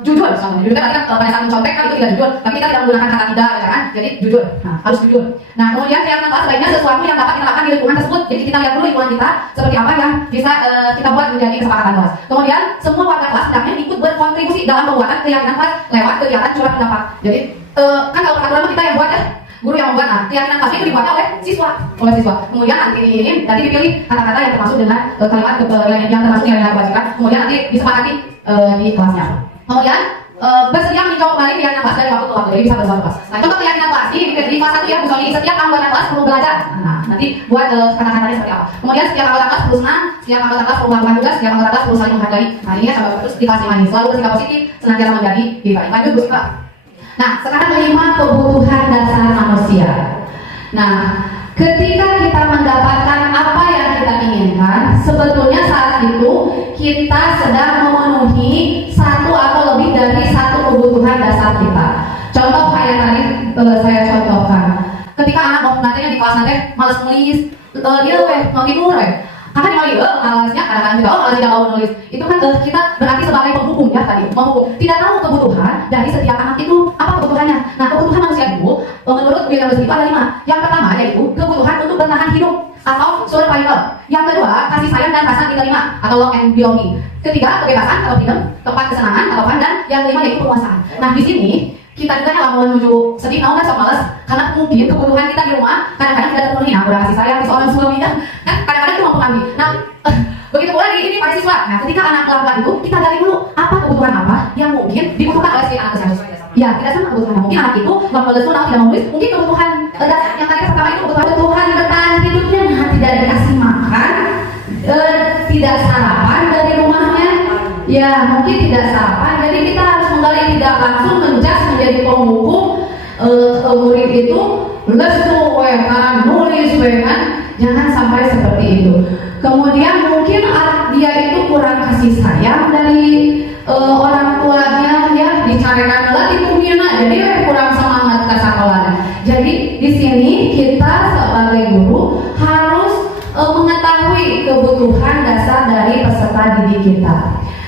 Jujur, contohnya. Jujur kan pada saat mencontek kan itu tidak jujur, tapi kita tidak menggunakan kata tidak, ya kan? Jadi jujur, harus jujur. Nah, kemudian keyakinan kelas sebaiknya sesuatu yang dapat kita lakukan di lingkungan tersebut. Jadi kita lihat dulu lingkungan kita seperti apa yang bisa kita buat menjadi kesepakatan kelas. Kemudian semua warga kelas hendaknya ikut berkontribusi dalam pembuatan keyakinan kelas lewat kegiatan curhat pendapat. Jadi kan kalau peraturan kita yang buat ya, guru yang membuat. Nah, keyakinan kelas itu dibuat oleh siswa. Kemudian nanti dipilih kata-kata yang termasuk dengan kalimat yang termasuk nilai kebajikan. Kemudian nanti disepakati di kelasnya. Kemudian bersedia meninjau kembali keyakinan kelas dari waktu ke waktu, jadi bisa berubah kelas. Nah, contoh keyakinan kelas ini di kelas 1 ya, misalnya setiap anggota kelas perlu belajar. Nah, nanti buat kata-katanya seperti apa. Kemudian setiap anggota kelas perlu senang, setiap anggota kelas perlu melakukan tugas, setiap anggota kelas perlu saling menghargai. Nah, ini ya sampai terus di kelas 5 ini selalu bersikap positif, senantiasa menjadi diri baik. Lanjut Bu Sifat. Nah, sekarang 5 kebutuhan dasar manusia. Nah, ketika kita mendapatkan apa yang kita inginkan, sebetulnya saat itu kita sedang memenuhi satu atau lebih dari satu kebutuhan dasar kita. Contoh kayak tadi saya contohkan, ketika anak mau nantinya di kelas nanti malas nulis, dia mau tidur karena dimulai malasnya, kadang-kadang kita malas tidak mau nulis. Itu kan kita berarti sebagai penghukum ya tadi, menghukum. Tidak tahu kebutuhan dari setiap anak itu apa kebutuhannya. Nah, kebutuhan manusia itu menurut William James itu ada 5. Yang pertama yaitu kebutuhan untuk bertahan hidup atau survival. Yang kedua, kasih sayang dan rasa diterima atau love and belonging. Ketiga, kebebasan atau freedom, tempat kesenangan atau fun, dan yang kelima yaitu penguasaan. Nah, di sini kita juga yang mau menuju sedih, mau nggak sok males karena mungkin kebutuhan kita di rumah kadang-kadang tidak terpenuhi. Nah, udah kasih sayang di seorang suami kan kadang-kadang cuma pengambil. Nah, begitu pula di ini para siswa. Nah, ketika anak melakukan itu, kita gali dulu apa kebutuhan apa yang mungkin dibutuhkan oleh si anak tersebut. Ya, tidak sama kebutuhan. Mungkin anak itu nggak mau sunat, tidak mau nulis. Mungkin kebutuhan yang tadi pertama itu kebutuhan bertahan hidupnya, nah, tidak dikasih makan, tidak sarapan dari rumahnya. Ya, mungkin tidak sarapan. Jadi kita harus menggali, tidak langsung menjas menjadi penghukum murid itu lesu karena nulis kan. Jangan sampai seperti itu. Kemudian mungkin dia itu kurang kasih sayang dari orang tuanya ya, dicarikan lagi kumina, jadi kurang semangat ke sekolahnya. Jadi di sini kita sebagai guru harus mengetahui kebutuhan dasar dari peserta didik kita.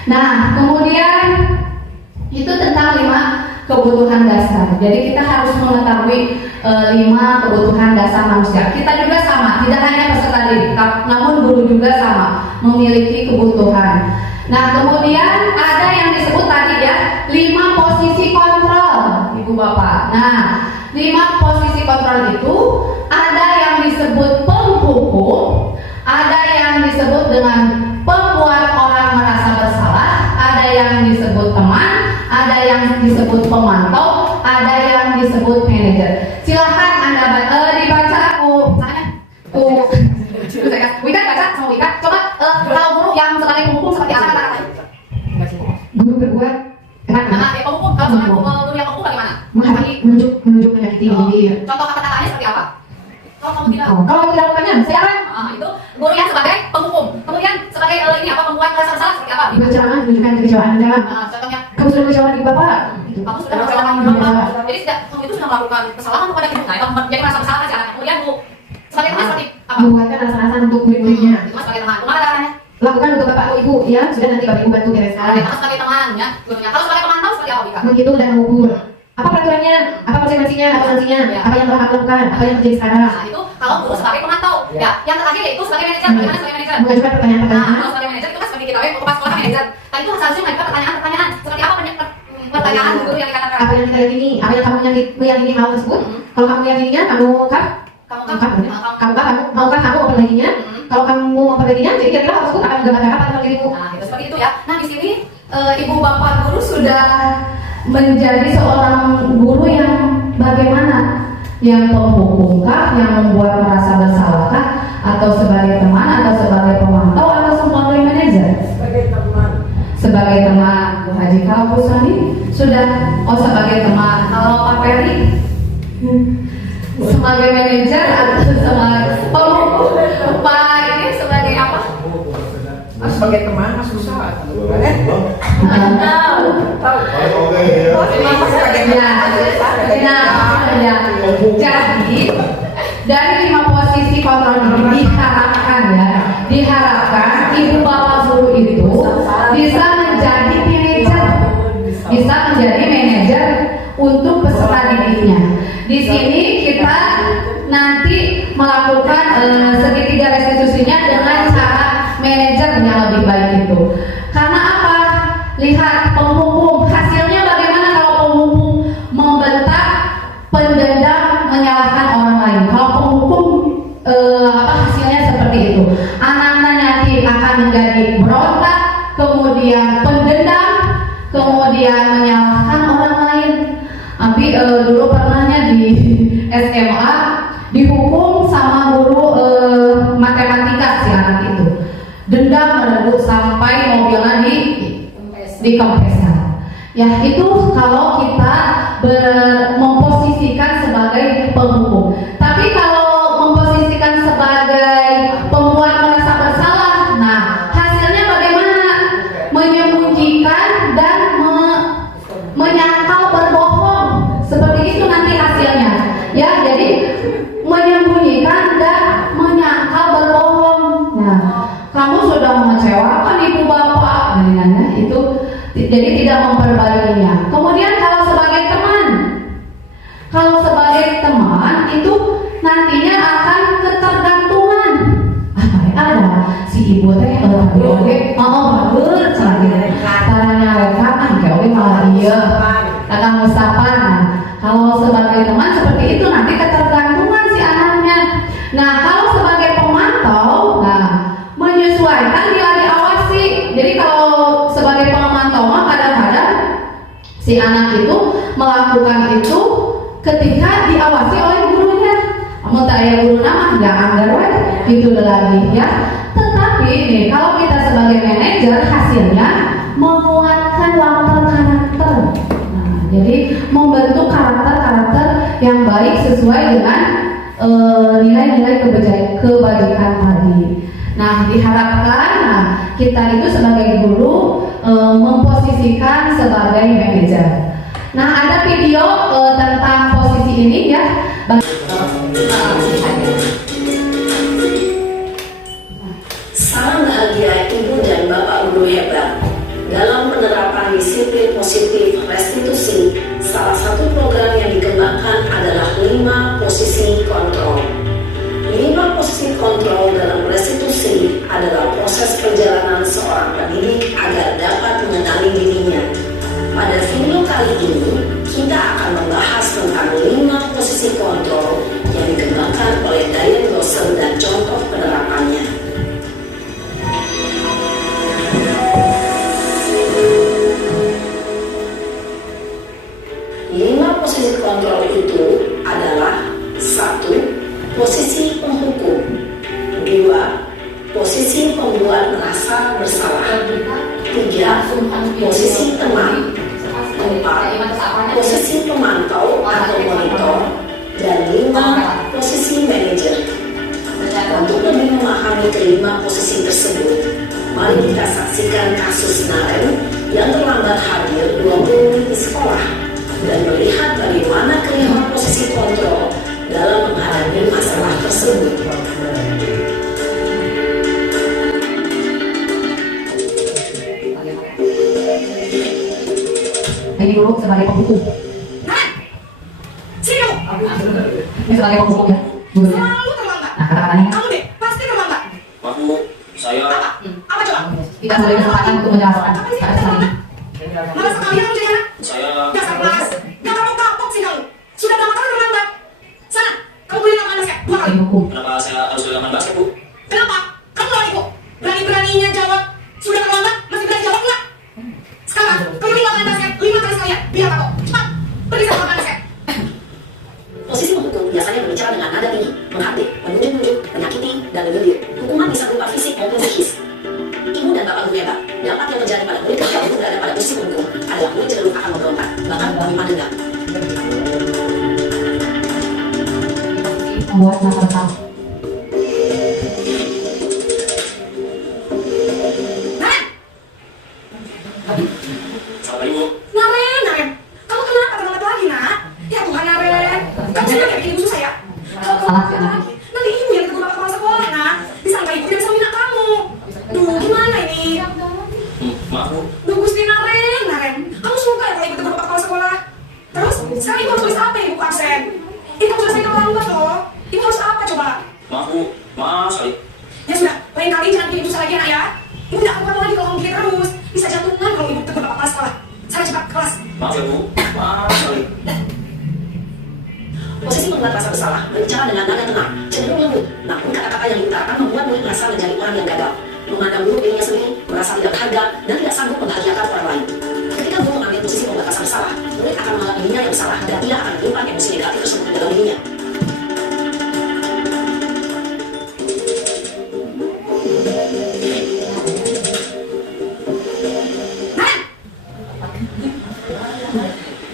Nah, kemudian itu tentang 5 kebutuhan dasar. Jadi kita harus mengetahui 5 kebutuhan dasar manusia. Kita juga sama, tidak hanya peserta didik, namun guru juga sama memiliki kebutuhan. Nah, kemudian ada yang disebut tadi ya, 5 posisi kontrol. Ibu Bapak. Nah, 5 posisi kontrol itu ada yang disebut penghukum, ada yang disebut dengan pembuat orang merasa bersalah, ada yang disebut teman, ada yang disebut pemantau, ada yang disebut manajer. Silahkan Anda dibaca aku. Tuh, Wika baca sama Wika. Coba kalau guru yang sebagai penghukum seperti apa kata-katanya? Guru berbuat Penghukum kalau sebagai guru yang penghukum bagaimana? menunjuk menyakiti. Contoh kata-katanya seperti apa? Kalau kamu tidak, Kalau tidak lakukannya, saya akan itu guru yang sebagai penghukum. Kemudian sebagai ini apa pembuat merasa bersalah seperti apa? berceramah menunjukkan kekecewaan Anda. Contohnya, Kamu sudah mengecewakan ibu bapak. kamu sudah mengecewakan ibu bapak. Jadi kamu itu sudah melakukan kesalahan kepada ibu. Nah, itu jadi merasa bersalah kan si anaknya. Kemudian bu, sebagai teman seperti apa? Membuatkan alasan-alasan untuk murid-muridnya. Itu sebagai teman. Kemana caranya? Lakukan untuk bapak atau ibu, ya sudah nanti bapak ibu bantu bereskan. Kalau sebagai teman ya, gurunya. Kalau sebagai pemantau seperti apa Wika? Menghitung dan mengukur. Apa peraturannya? Apa konsekuensinya? Apa sanksinya? Apa yang telah kamu lakukan? Apa yang terjadi sekarang? Nah, itu kalau guru sebagai pemantau. Ya, yang terakhir yaitu sebagai manajer. Bagaimana sebagai manajer? Mengajukan Nah, pertanyaan-pertanyaan. kalau sebagai manajer itu kan seperti kita kepala sekolah manajer. Tadi itu seharusnya mengajukan pertanyaan-pertanyaan seperti apa pertanyaan guru yang dikatakan? Apa yang kita yakini? Apa yang kamu meyakini hal tersebut? Kalau kamu meyakininya, kamu maukah kamu memperbaikinya? Kalau kamu memperbaikinya, jadi kira-kira hal tersebut akan menggambarkan apa tentang dirimu? Nah, itu seperti itu ya. Nah, di sini ibu bapak guru sudah menjadi seorang guru yang bagaimana? Yang penghukumkah, yang membuat merasa bersalahkah, atau sebagai teman, atau sebagai pemantau, atau sebagai manajer? Sebagai teman. Bu Haji, kalau Bu Sani sudah sebagai teman. Kalau Pak Peri sebagai manajer atau sebagai pemukul? Pak ini sebagai apa? Sebagai teman mas susah. Jadi dari 5 posisi kontrol ini diharapkan ibu bapak guru itu bisa menjadi manajer untuk peserta didiknya. Di sini kita nanti melakukan segitiga restitusinya dengan cara manajer yang lebih baik itu. Karena apa? Lihat penghukum, hasilnya bagaimana kalau penghukum membentak, pendendam, menyalahkan orang lain. Kalau penghukum hasilnya seperti itu. Anak-anak nanti akan menjadi berontak, kemudian pendendam, kemudian menyalahkan orang lain. Tapi dulu pernahnya di SMA dihukum sama guru matematika si anak itu. Dendam meredup sampai mobilnya dikempesan. Ya itu kalau kita memposisikan sebagai penghukum. Tapi kalau memposisikan sebagai pembuat merasa bersalah, nah hasilnya bagaimana? Menyembunyikan dan menyangkal berbohong. Seperti itu nanti hasilnya. Ya jadi menyembunyikan dan menyangkal berbohong. Nah, kamu sudah mengecewakan ibu bapak, itu jadi tidak memperbaikinya. Kemudian kalau sebagai teman itu nantinya akan ketergantungan. Apa ya ada si ibu teh bagus caranya rekan oke malah iya akan musapan. Kalau sebagai teman seperti itu nanti ketergantungan si anaknya. Nah kalau sebagai pemantau, menyesuaikan bila diawasi. Jadi kalau sebagai pemantau kadang-kadang si anak itu melakukan itu ketika diawasi oleh gurunya. Mau tak ada guru nama nggak anggar itu lagi ya. Tetapi nih kalau kita sebagai manajer hasilnya menguatkan karakter. Nah, jadi membentuk karakter yang baik sesuai dengan nilai-nilai kebajikan tadi. Nah, diharapkan kita itu sebagai guru memposisikan sebagai manajer. Nah, ada video tentang posisi ini ya. Salam bahagia ibu dan bapak guru hebat. Dalam penerapan disiplin positif restitusi, salah satu program yang dikembangkan adalah 5 posisi kontrol. 5 posisi kontrol dalam restitusi adalah proses perjalanan seorang pendidik agar dapat mengenali dirinya. Pada video kali ini, kita menghukum. 2. Posisi pembuat merasa bersalah. 3. Posisi teman. 4. Posisi pemantau atau monitor. Dan 5. Posisi manajer. Untuk lebih memahami kelima posisi tersebut, mari kita saksikan kasus Naren yang terlambat hadir 20 menit di sekolah dan melihat bagaimana kelima posisi kontrol dalam menghadapi masalah tersebut. Ini dulu sebagai pembuku. Sini kamu. Ini sebagai pembuku ya. Dulu ya. Selalu terlambat. Nah, kata-katanya Kamu deh, pasti terlambat. Maaf Bu, saya Apa coba? tidak boleh kesempatan untuk menjelaskan pada saat ini. Malah sekali kamu jadi anak. saya Dasar kelas. Gak kapok-kapok sih kamu. Sudah berapa kali terlambat? Sana, kamu beli lapangan basket 2 kali. Ini buku. kenapa saya harus beli lapangan basket Bu? Kenapa? Kamu lari kok. Berani-beraninya jawab. Sudah terlambat, masih berani jawab enggak? Sekarang, kamu beli lapangan basket 5 kali sekalian. Biar kapok. Cepat, pergi sama lapangan basket. Posisi menghukum biasanya berbicara dengan nada tinggi, menghardik, menunjuk-nunjuk, menyakiti, dan menyindir. Hukuman bisa berupa fisik maupun psikis. Ibu dan bapak guru hebat, dampak yang terjadi pada murid ketika guru berada pada posisi menghukum adalah murid cenderung akan memberontak, bahkan menerima denda. Membuat merasa bersalah. Selamat pagi Bu. Naren. Kamu kenapa terlambat lagi, nak? Ya Tuhan, Naren. Kamu sudah kayak bikin susah ya? Kalau kamu terlambat lagi, nanti ibu yang ditegur bapak kepala sekolah, nak. Disangka ibu tidak bisa minta kamu. Duh, gimana ini? Maaf Bu. Duh, Gusti Naren. Kamu suka ya kalau ibu tegur bapak kepala sekolah? Terus, sekarang ibu harus tulis apa yang ibu absen? Ini kamu sudah sampai terlambat loh. Ibu harus apa coba? Maaf Bu. Maaf sekali. Ya sudah, lain kali jangan bikin susah lagi, nak ya. Ibu tidak kuat lagi kalau kamu begini terus. Bisa jantungan kalau ibu tegur bapak kepala sekolah. Sana cepat ke kelas. Maaf ya Bu. Maaf sekali. Posisi membuat rasa bersalah, berbicara dengan nada tenang, cenderung lembut. Namun kata-kata yang diutarakan membuat murid merasa menjadi orang yang gagal, memandang buruk dirinya sendiri, merasa tidak berharga, dan tidak sanggup membahagiakan orang lain. Ketika guru mengambil posisi membuat rasa bersalah, murid akan menganggap dirinya yang bersalah dan ia akan menyimpan emosi negatif tersebut dalam dirinya.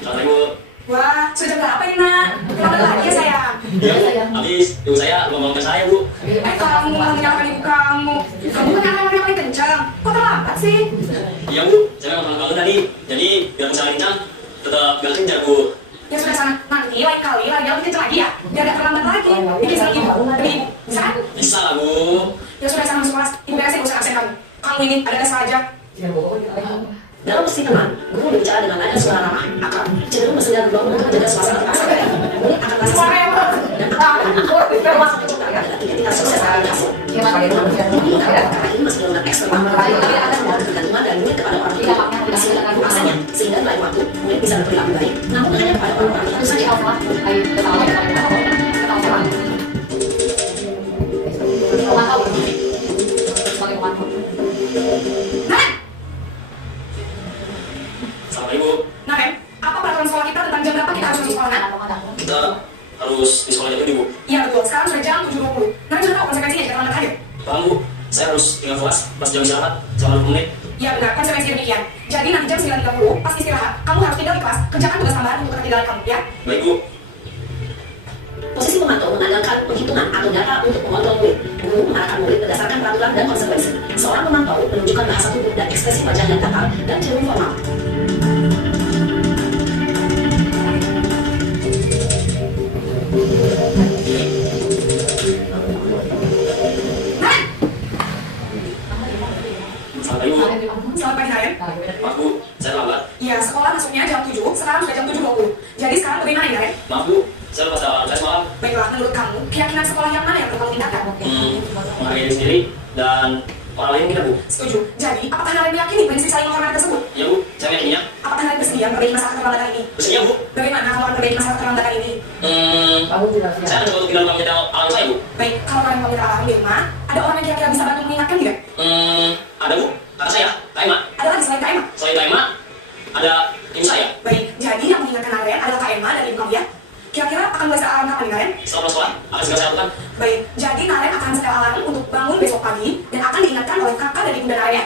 Selamat pagi Bu. Wah, sudah berapa ini, nak? Terlambat lagi ya, sayang? Iya Bu. Habis ibu saya belum bangunkan saya Bu. Kamu malah menyalahkan ibu kamu. Kamu kan anak yang paling kencang. Kok terlambat sih? Iya Bu. Saya memang bangun tadi. Jadi biar saya kencang tetap gak kencang Bu. Ya sudah sana, nanti lain kali lagi lebih kencang lagi ya. Biar gak terlambat lagi. Bikin salah ibu demi ibu. Bisa kan? Bisa lah Bu. Ya sudah sana masuk kelas. Ibu beresin urusan absen kamu. Kamu ini ada tes aja. Dalam posisi teman, guru berbicara dengan nada suara ramah, akrab, cenderung bersedia berdoa untuk menjaga suasana kelas. Murid akan merasa senang dan termasuk kecintaan adalah identitas sukses dan hasil. Karena ini masih dengan eksternal, ada semua ketergantungan dari murid kepada orang tua, hasilnya, sehingga dalam waktu murid bisa berperilaku baik, namun hanya kepada orang tertentu saja. Selamat pagi Bu. Nah, Ren, apa peraturan sekolah kita tentang jam berapa kita harus masuk sekolah, nak? Kita harus di sekolah jam 7 Bu. Iya betul, sekarang sudah jam 7.20. Nanti sudah tahu konsekuensinya jika terlambat hadir. Paham Bu. Saya harus tinggal kelas pas jam istirahat selama 20 menit. Iya benar, konsekuensinya demikian. Jadi nanti jam 9.30 pas istirahat, kamu harus tinggal di kelas, kerjakan tugas tambahan untuk ketinggalan kamu, ya? Baik Bu. Posisi pemantau mengandalkan penghitungan atau data untuk mengontrol murid. Guru mengarahkan murid berdasarkan peraturan dan konsekuensi. Seorang pemantau menunjukkan bahasa tubuh dan ekspresi wajah yang datar dan cenderung formal. Selamat pagi Bu. Selamat pagi, Naren. Maaf Bu, saya terlambat. Iya, sekolah masuknya jam 7, sekarang sudah jam 7.20. Jadi sekarang bagaimana ya, Naren? Maaf Bu, saya lupa dalam kelas malam. Baiklah, menurut kamu, keyakinan sekolah yang mana yang perlu kamu tingkatkan? Menghargai diri sendiri dan orang lain kita Bu. Setuju. Jadi, apakah Naren meyakini prinsip saling menghormati tersebut? Iya Bu, saya meyakininya. Apakah Naren bersedia memperbaiki masalah keterlambatan ini? Bersedia Bu. Bagaimana kalau Naren memperbaiki masalah keterlambatan ini? Saya mencoba untuk tidak menjadi alam saya Bu. Baik, kalau Naren mau minta alam di rumah, ada orang yang kira-kira bisa bantu mengingatkan tidak? Ada Bu, kakak saya, Kak Emma. Ada lagi selain Kak Emma? Selain Kak Emma, ada ibu saya. Baik, jadi yang mengingatkan Naren adalah Kak Emma dan ibu kamu ya? Kira-kira akan mulai searah kapan nih, Naren? Setelah pulang sekolah, akan akan segera saya lakukan. Baik, jadi Naren akan setel alarm untuk bangun besok pagi dan akan diingatkan oleh kakak dan ibunda Naren ya.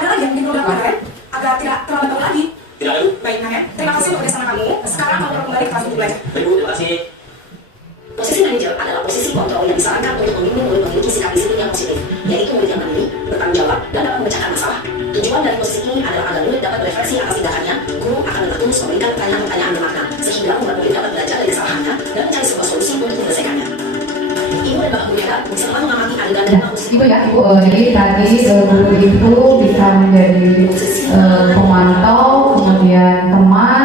Ada lagi yang diprogram Naren agar tidak terlambat bangun lagi. Tidak ada, Bu. Baik Naren, terima kasih untuk kerjasama kamu. Sekarang kamu kembali ke kelas untuk belajar. Baik, Bu. Terima kasih. Posisi manajer adalah posisi kontrol yang disarankan untuk membimbing murid memiliki sikap disiplin yang positif, yaitu murid yang mandiri, bertanggung jawab, dan dapat memecahkan masalah. Tujuan dari posisi ini adalah agar murid dapat berefleksi atas tindakannya. Guru akan dengan tulus memberikan pertanyaan-pertanyaan bermakna, sehingga membuat murid dapat belajar dari kesalahannya dan mencari sebuah solusi untuk menyelesaikannya. Ibu dan bapak guru hebat bisa mengamati adegan dan musik. Ibu ya, Ibu. Jadi tadi guru itu bisa menjadi pemantau, kemudian teman,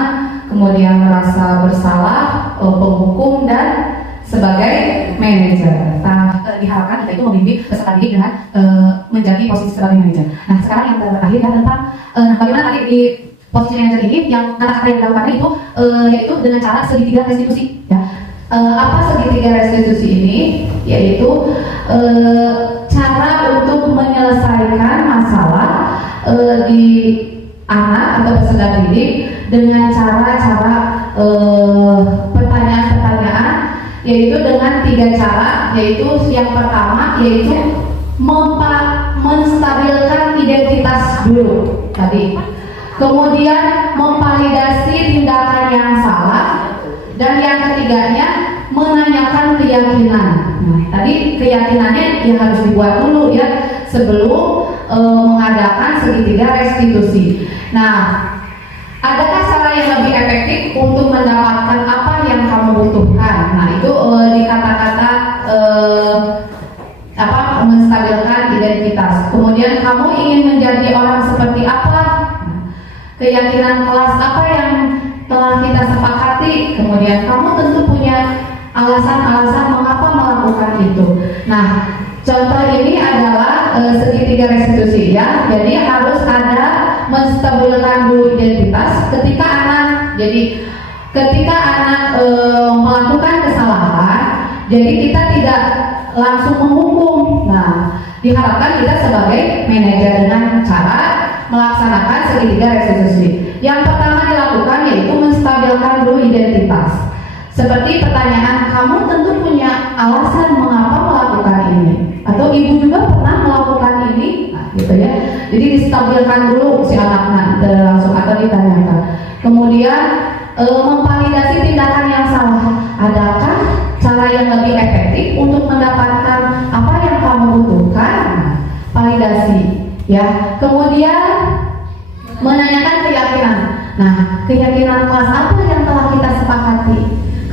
kemudian merasa bersalah, penghukum, dan sebagai manajer. Nah, diharapkan kita itu membimbing peserta didik dengan menjadi posisi sebagai manajer. Nah, sekarang yang terakhir ya tentang bagaimana tadi di posisi manajer ini yang kata-kata yang dilakukan itu yaitu dengan cara segitiga restitusi. Ya. Apa segitiga restitusi ini? Yaitu cara untuk menyelesaikan masalah di anak atau peserta didik dengan cara-cara pertanyaan-pertanyaan, yaitu dengan 3 cara, yaitu yang pertama yaitu menstabilkan identitas dulu tadi, kemudian memvalidasi tindakan yang salah, dan yang ketiganya menanyakan keyakinan. Nah, tadi keyakinannya yang harus dibuat dulu ya sebelum mengadakan segitiga restitusi. Nah, adakah cara yang lebih efektif untuk mendapatkan apa yang kamu butuhkan? Nah, itu di kata-kata menstabilkan identitas. Kemudian kamu ingin menjadi orang seperti apa? Keyakinan kelas apa yang telah kita sepakati? Kemudian kamu tentu punya alasan-alasan mengapa melakukan itu. Nah, contoh ini adalah segitiga restitusi ya. Jadi harus ada menstabilkan dulu identitas ketika anak. Jadi ketika anak melakukan kesalahan, jadi kita tidak langsung menghukum. Nah, diharapkan kita sebagai manajer dengan cara melaksanakan segitiga restitusi. Yang pertama dilakukan yaitu menstabilkan dulu identitas. Seperti pertanyaan, kamu tentu punya alasan mengapa melakukan ini, atau ibu juga pernah melakukan ini, nah, gitu ya. Jadi distabilkan dulu si anak langsung atau ditanyakan. Kemudian memvalidasi tindakan yang salah. Adakah cara yang lebih efektif untuk mendapatkan apa yang kamu butuhkan? Nah, validasi, ya. Kemudian menanyakan keyakinan. Nah, keyakinan kelas apa yang telah kita sepakati?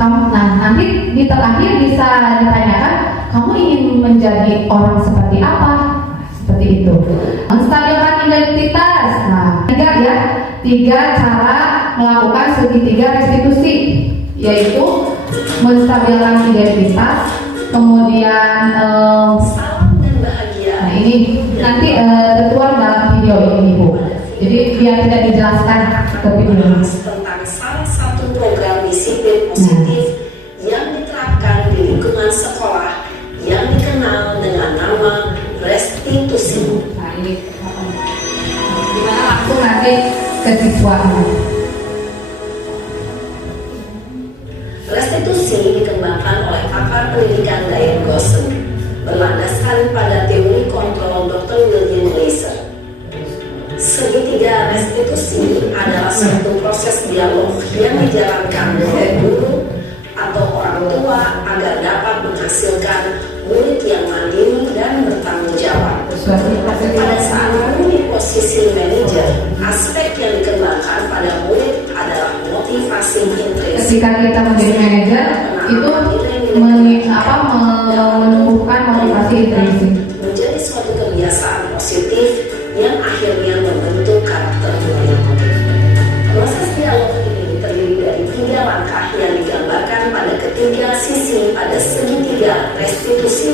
Nah, nanti di terakhir bisa ditanyakan, kamu ingin menjadi orang seperti apa? Seperti itu. Menstabilkan identitas. Nah, 3 cara melakukan segitiga restitusi, yaitu menstabilkan identitas, kemudian Salam dan bahagia. nah ini nanti tertuang dalam video ini Bu. Jadi biar tidak dijelaskan ke video. Tentang salah satu program disiplin positif yang diterapkan di lingkungan sekolah yang dikenal dengan nama restitusi. Nah ini dimana langsung nanti ke siswa. Restitusi dikembangkan oleh pakar pendidikan Diane Gosling berlandaskan pada teori kontrol Dr. William Glaser. Segitiga restitusi adalah suatu proses dialog yang dijalankan oleh guru atau orang tua agar dapat menghasilkan murid yang mandiri dan bertanggung jawab. Pada saat murid posisi manajer, aspek yang dikembangkan pada murid adalah motivasi intrinsik. Ketika kita menjadi manajer itu menumbuhkan motivasi intrinsik. Menjadi suatu kebiasaan positif yang akhirnya membentuk karakter murid. Proses dialog ini terdiri dari 3 langkah yang digambarkan pada ketiga sisi pada segitiga restitusi.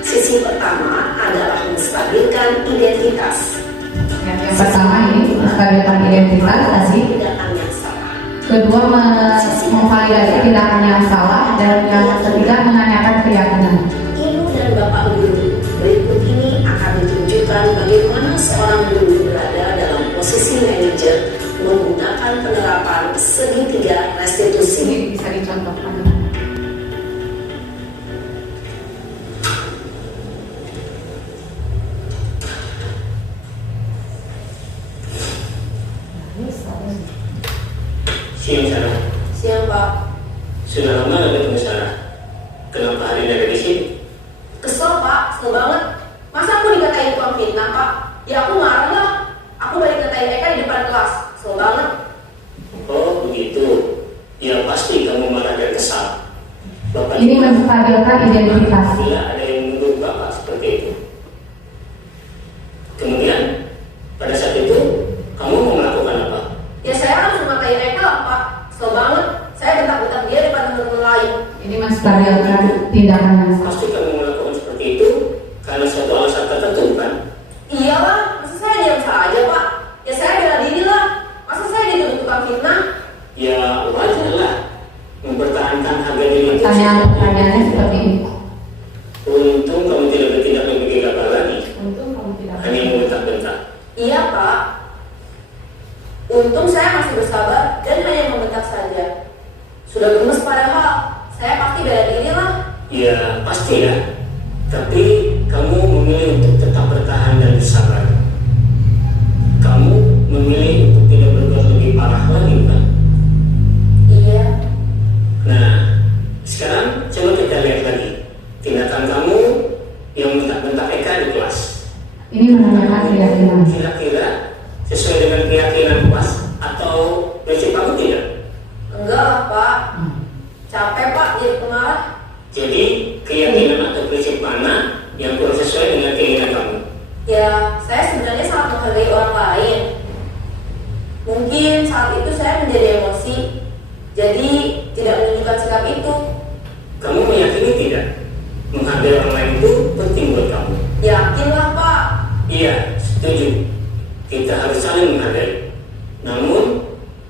Sisi pertama adalah menstabilkan identitas. Yang pertama ini menstabilkan identitas tadi. Tindakan yang salah. Kedua memvalidasi tindakan yang salah, dan yang ketiga menanyakan keyakinan. Ibu dan bapak guru, berikut ini akan ditunjukkan bagaimana seorang guru berada dalam posisi manajer menggunakan penerapan segitiga restitusi. Ini bisa dicontohkan. Sudah lama gak ketemu Sarah? Kenapa hari ini ada di sini? Kesel Pak, kesel banget. Masa aku dikatain tukang fitnah Pak? Ya aku marah lah. Aku balik ngatain Eka di depan kelas. Kesel banget. Oh begitu. Ya pasti kamu marah dan kesal. Bapak Ini menstabilkan identitas. bila ada yang menuduh Bapak seperti itu. Kemudian pada saat itu kamu mau melakukan apa? Ya saya harus ngatain Eka lah Pak. Kesel banget. Saya bentak-bentak dia depan teman-teman lain. Ini menstabilkan tindakan. Pasti kamu melakukan seperti itu karena suatu alasan tertentu kan? Iyalah, masa saya diam saja Pak? Ya saya bela diri lah. Masa saya dituduh tukang fitnah? Ya wajar lah. Mempertahankan harga diri itu. Pertanyaannya seperti ini. Untung kamu tidak bertindak lebih gegabah lagi. Untung kamu tidak. Hanya membentak-bentak. Iya Pak. Untung saya masih bersabar dan hanya membentak saja. Sudah gemes padahal. Saya pasti bela diri lah. Ya pasti ya. Tapi kamu memilih untuk tetap bertahan dan bersabar. Kamu memilih untuk tidak berbuat lebih parah lagi kan? Iya. Nah, sekarang coba kita lihat lagi tindakan kamu yang bentak-bentak Eka di kelas. Ini menanyakan keyakinan. Kira-kira sesuai dengan keyakinan kelas atau prinsip kamu tidak? Enggak lah Pak. Capek Pak jadi pemarah. Jadi keyakinan atau prinsip mana yang kurang sesuai dengan keinginan kamu? Ya, saya sebenarnya sangat menghargai orang lain. Mungkin saat itu saya menjadi emosi, jadi tidak menunjukkan sikap itu. Kamu meyakini tidak menghargai orang lain itu penting buat kamu? Yakinlah Pak. Iya, setuju. Kita harus saling menghargai. Namun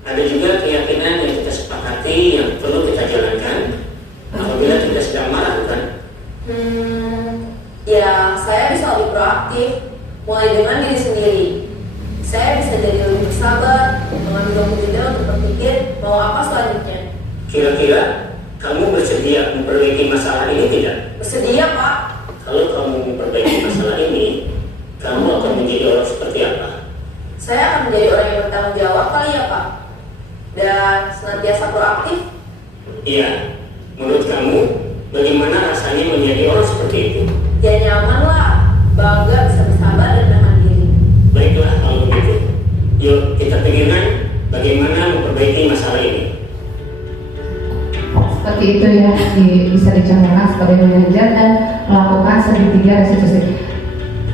ada juga keyakinan yang kita sepakati yang perlu kita jalankan apabila kita sedang marah, bukan? Ya saya bisa lebih proaktif, mulai dengan diri sendiri. Saya bisa jadi lebih bersabar, mengambil waktu jeda untuk berpikir mau apa selanjutnya. Kira-kira kamu bersedia memperbaiki masalah ini tidak? Bersedia Pak. Kalau kamu memperbaiki masalah ini, kamu akan menjadi orang seperti apa? Saya akan menjadi orang yang bertanggung jawab kali ya Pak. Dan senantiasa proaktif. Iya, menurut kamu bagaimana rasanya menjadi orang seperti itu? Ya nyaman lah, bangga bisa bersabar dan mandiri. Baiklah kalau begitu. Yuk kita pikirkan bagaimana memperbaiki masalah ini. Seperti itu ya, bisa dicontohkan sebagai manajer dan melakukan segitiga restitusi.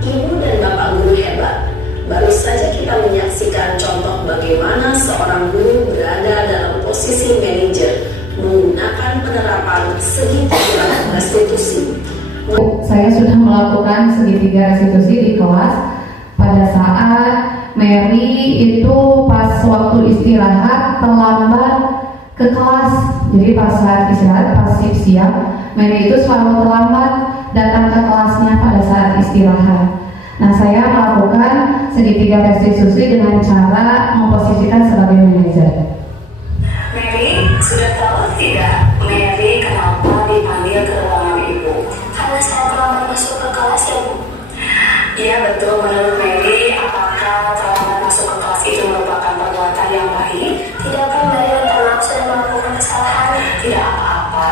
Ibu dan Bapak guru hebat. Baru saja kita menyaksikan contoh bagaimana seorang guru berada dalam posisi manajer menggunakan penerapan segitiga restitusi. Saya sudah melakukan segitiga restitusi di kelas pada saat Mary itu pas waktu istirahat terlambat ke kelas. Jadi pas saat istirahat, pas siang, Mary itu selalu terlambat datang ke kelasnya pada saat istirahat. Nah, saya melakukan segitiga restitusi dengan cara memposisikan sebagai manajer. Mary, sudah tahu tidak Mary kenapa dipanggil ke ruangan ibu? Karena saya terlambat masuk ke kelas ya Bu. Iya betul, menurut Mary, apakah terlambat masuk ke kelas itu merupakan perbuatan yang baik? Tidak kan Mary, karena aku sudah melakukan kesalahan. Tidak apa-apa,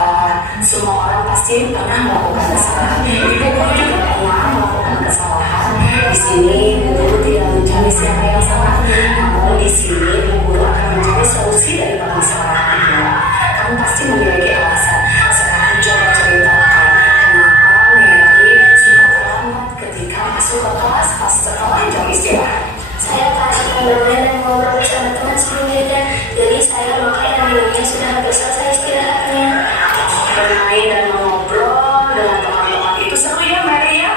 semua orang pasti pernah melakukan kesalahan. Ibu guru juga pernah melakukan kesalahan. Di sini ibu guru tidak mencari siapa yang salah, namun di sini ibu guru akan mencari solusi dari permasalahan itu. Kamu pasti memiliki alasan. Sekarang coba ceritakan kenapa Mary suka terlambat ketika masuk ke kelas pas sekolah jam istirahat. Saya tak suka bermain dan ngobrol bersama teman sebelumnya, jadi saya makan dan minumnya sudah hampir selesai istirahatnya. Bermain dan mengobrol dengan teman-teman itu seru ya Mary ya.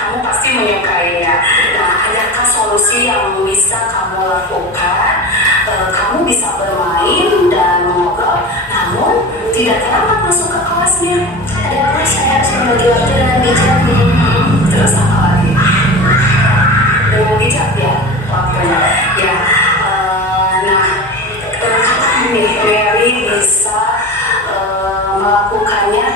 Kamu pasti menyukainya. Nah, adakah solusi yang bisa kamu lakukan? Kamu bisa bermain dan mengobrol, namun tidak terlambat masuk ke kelasnya. Adakah saya harus membagi waktu dengan bijak? Terus apa lagi? Dengan bijak ya waktunya. Ya, nah, kapan nih Mary bisa melakukannya,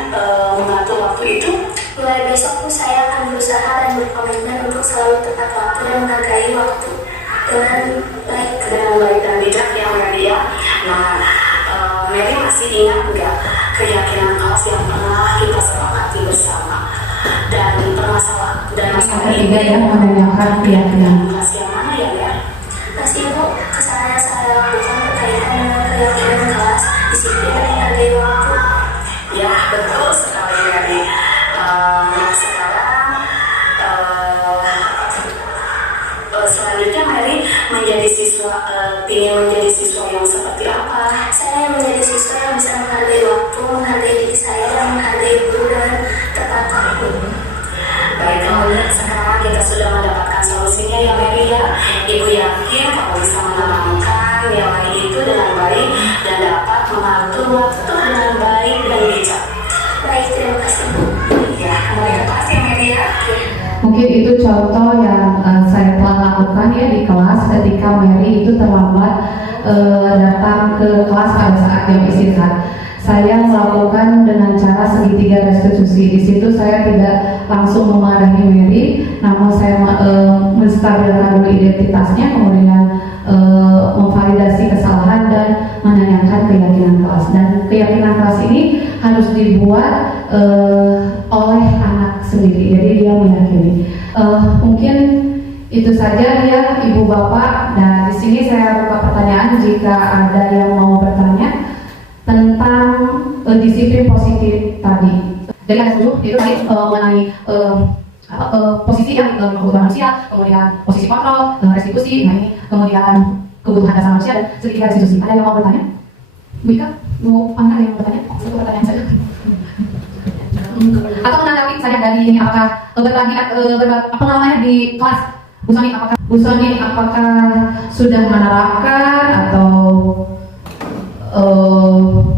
mengatur waktu itu? Mulai besok saya akan berusaha dan berkomitmen untuk selalu tepat waktu dan menghargai waktu dengan baik dan bijak yang Mary ya. Nah, Mary masih ingat nggak keyakinan kelas yang pernah kita sepakati bersama? Dan masalah ketiga yang menanyakan keyakinan. kelas yang mana ya? Pasti Bu, kesalahan yang saya lakukan berkaitan dengan keyakinan kelas, disiplin dan menghargai waktu. Ya, betul sekali Mary. Selanjutnya Mary menjadi siswa, ingin menjadi siswa yang seperti apa? Saya menjadi siswa yang bisa menghargai waktu, menghargai diri saya, dan menghargai guru dan tepat waktu. Baik, kemudian sekarang kita sudah mendapatkan solusinya ya Mary ya. Ibu yakin kamu bisa menanamkan nilai itu dengan baik dan dapat mengatur waktu dengan baik dan bijak. Baik, terima kasih Bu. Ya, terima kasih Mary ya. Mungkin itu contoh yang saya telah lakukan ya di kelas ketika Mary itu terlambat datang ke kelas pada saat jam istirahat. Saya melakukan dengan cara segitiga restitusi. Di situ saya tidak langsung memarahi Mary, namun saya menstabilkan dulu identitasnya, kemudian memvalidasi kesalahan dan menanyakan keyakinan kelas. Dan keyakinan kelas ini harus dibuat oleh anak sendiri, jadi dia meyakini. Mungkin itu saja ya Ibu Bapak. Nah, di sini saya buka pertanyaan jika ada yang mau bertanya tentang disiplin positif tadi. Jadi ada dulu itu tadi mengenai posisi yang kebutuhan manusia, kemudian posisi kontrol, restitusi, nah ini kemudian kebutuhan dasar manusia dan segitiga restitusi. Ada yang mau bertanya? Bu Ika, Bu Ana, ada yang mau bertanya? Satu pertanyaan saja. Atau menanggapi saya dari ini, apakah berbagi pengalamannya di kelas? Bu Soni, apakah sudah menerapkan atau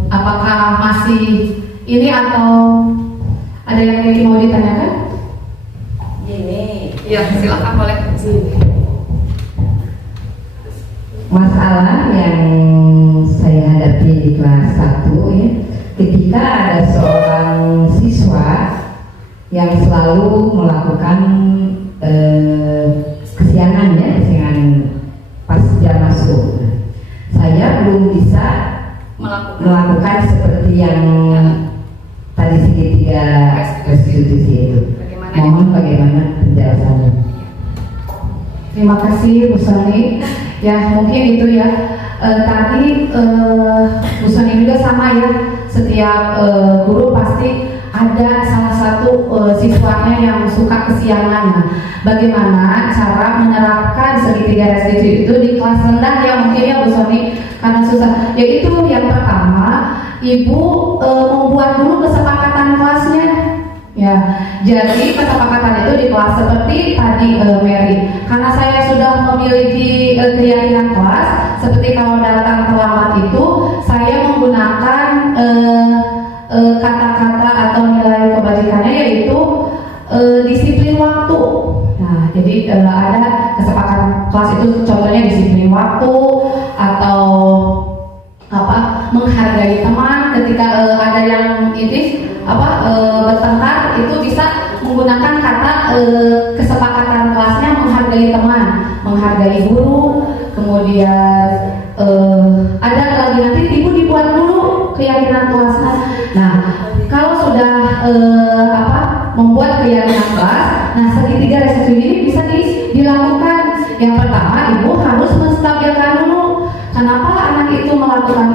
apakah masih ini atau ada yang mau ditanyakan? Gini. Ya, silakan boleh. Masalah yang saya hadapi di kelas 1 ya, ketika ada seorang siswa yang selalu melakukan kesiangan pas jam masuk. Saya belum bisa melakukan seperti yang tadi segitiga restitusi itu. Mohon bagaimana penjelasannya? Terima kasih Bu Soni. Ya mungkin itu ya. Tadi Bu Soni juga sama ya. Setiap guru pasti ada salah satu siswanya yang suka kesiangan. Nah, bagaimana cara menerapkan segitiga restitusi itu di kelas rendah ya mungkin ya Bu Soni, karena susah. Yaitu yang pertama, Ibu membuat dulu kesepakatan kelasnya. Ya, jadi kesepakatan itu di kelas seperti tadi Mary. Karena saya sudah memiliki keyakinan kelas, seperti kalau datang terlambat itu, saya menggunakan kata-kata atau nilai kebajikannya yaitu disiplin waktu. Nah, jadi ada kesepakatan kelas itu contohnya disiplin waktu atau menghargai teman ketika ada yang ini bertengkar, itu bisa menggunakan kata kesepakatan kelasnya menghargai teman, menghargai guru, kemudian ada lagi nanti Ibu dibuat dulu keyakinan kelasnya. Nah, kalau sudah membuat keyakinan kelas, nah segitiga restitusi ini bisa dilakukan. Yang pertama, Ibu harus menstabilkan dulu. Kenapa anak itu melakukan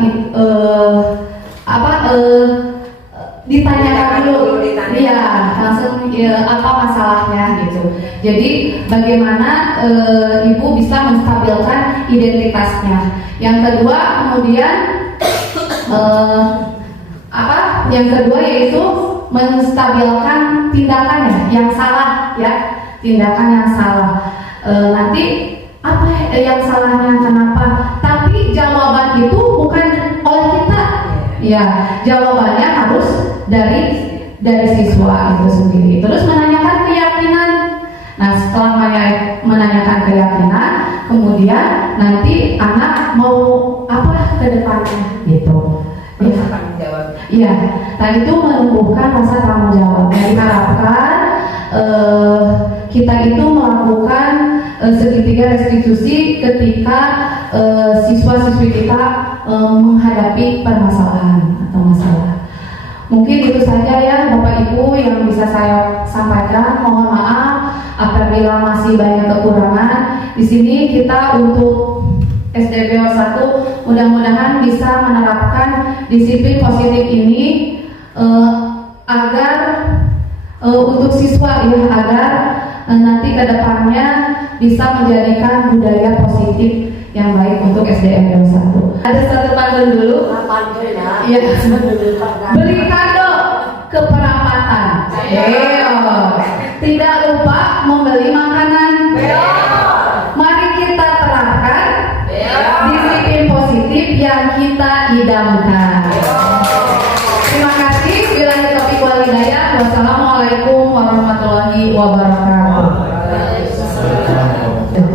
ditanyakan dulu, iya langsung apa masalahnya gitu. Jadi bagaimana Ibu bisa menstabilkan identitasnya. Yang kedua kemudian yang kedua yaitu menstabilkan tindakannya yang salah ya, tindakan yang salah. Nanti apa yang salahnya, kenapa? Tapi jawaban itu bukan oleh kita. Ya, jawabannya harus dari siswa itu sendiri. Terus menanyakan keyakinan. Nah, setelah menanyakan keyakinan, kemudian nanti anak mau apa ke depannya gitu. Ya, Tanggung jawab. Iya, nah itu menumbuhkan rasa tanggung jawab. Yang diharapkan kita itu melakukan segitiga restitusi ketika siswa-siswi kita menghadapi permasalahan atau masalah. Mungkin itu saja ya Bapak Ibu yang bisa saya sampaikan. Mohon maaf apabila masih banyak kekurangan. Di sini kita untuk SDBO 1 mudah-mudahan bisa menerapkan disiplin positif ini agar untuk siswa ya, agar nanti ke depannya bisa menjadikan budaya positif yang baik untuk SDM 1. Ada satu pantun dulu. Ya. Beri kado keperapatan. Tidak lupa membeli makanan. Mari kita terapkan disiplin positif yang kita idamkan. Terima kasih. Billahi taufiq wal hidayah. Wassalamualaikum warahmatullahi wabarakatuh.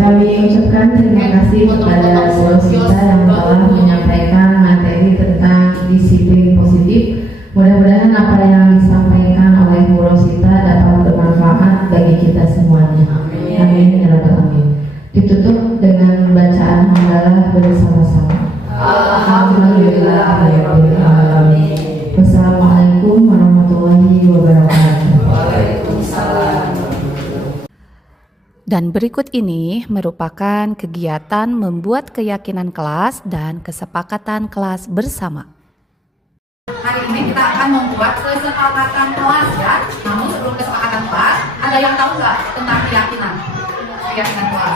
Kami ucapkan terima kasih kepada guru kita yang telah menyampaikan materi tentang disiplin positif. Mudah-mudahan apa yang disampaikan oleh Bu Rosita dapat bermanfaat bagi kita semuanya. Amin ya rabbal alamin. Ditutup dengan bacaan hamdalah bersama-sama. Alhamdulillahirabbil alamin. Wassalamualaikum warahmatullahi wabarakatuh. Waalaikumsalam. Dan berikut ini merupakan kegiatan membuat keyakinan kelas dan kesepakatan kelas bersama. Hari ini kita akan membuat kesepakatan kelas ya. Namun sebelum kesepakatan kelas, ada yang tahu nggak tentang keyakinan? Keyakinan kelas.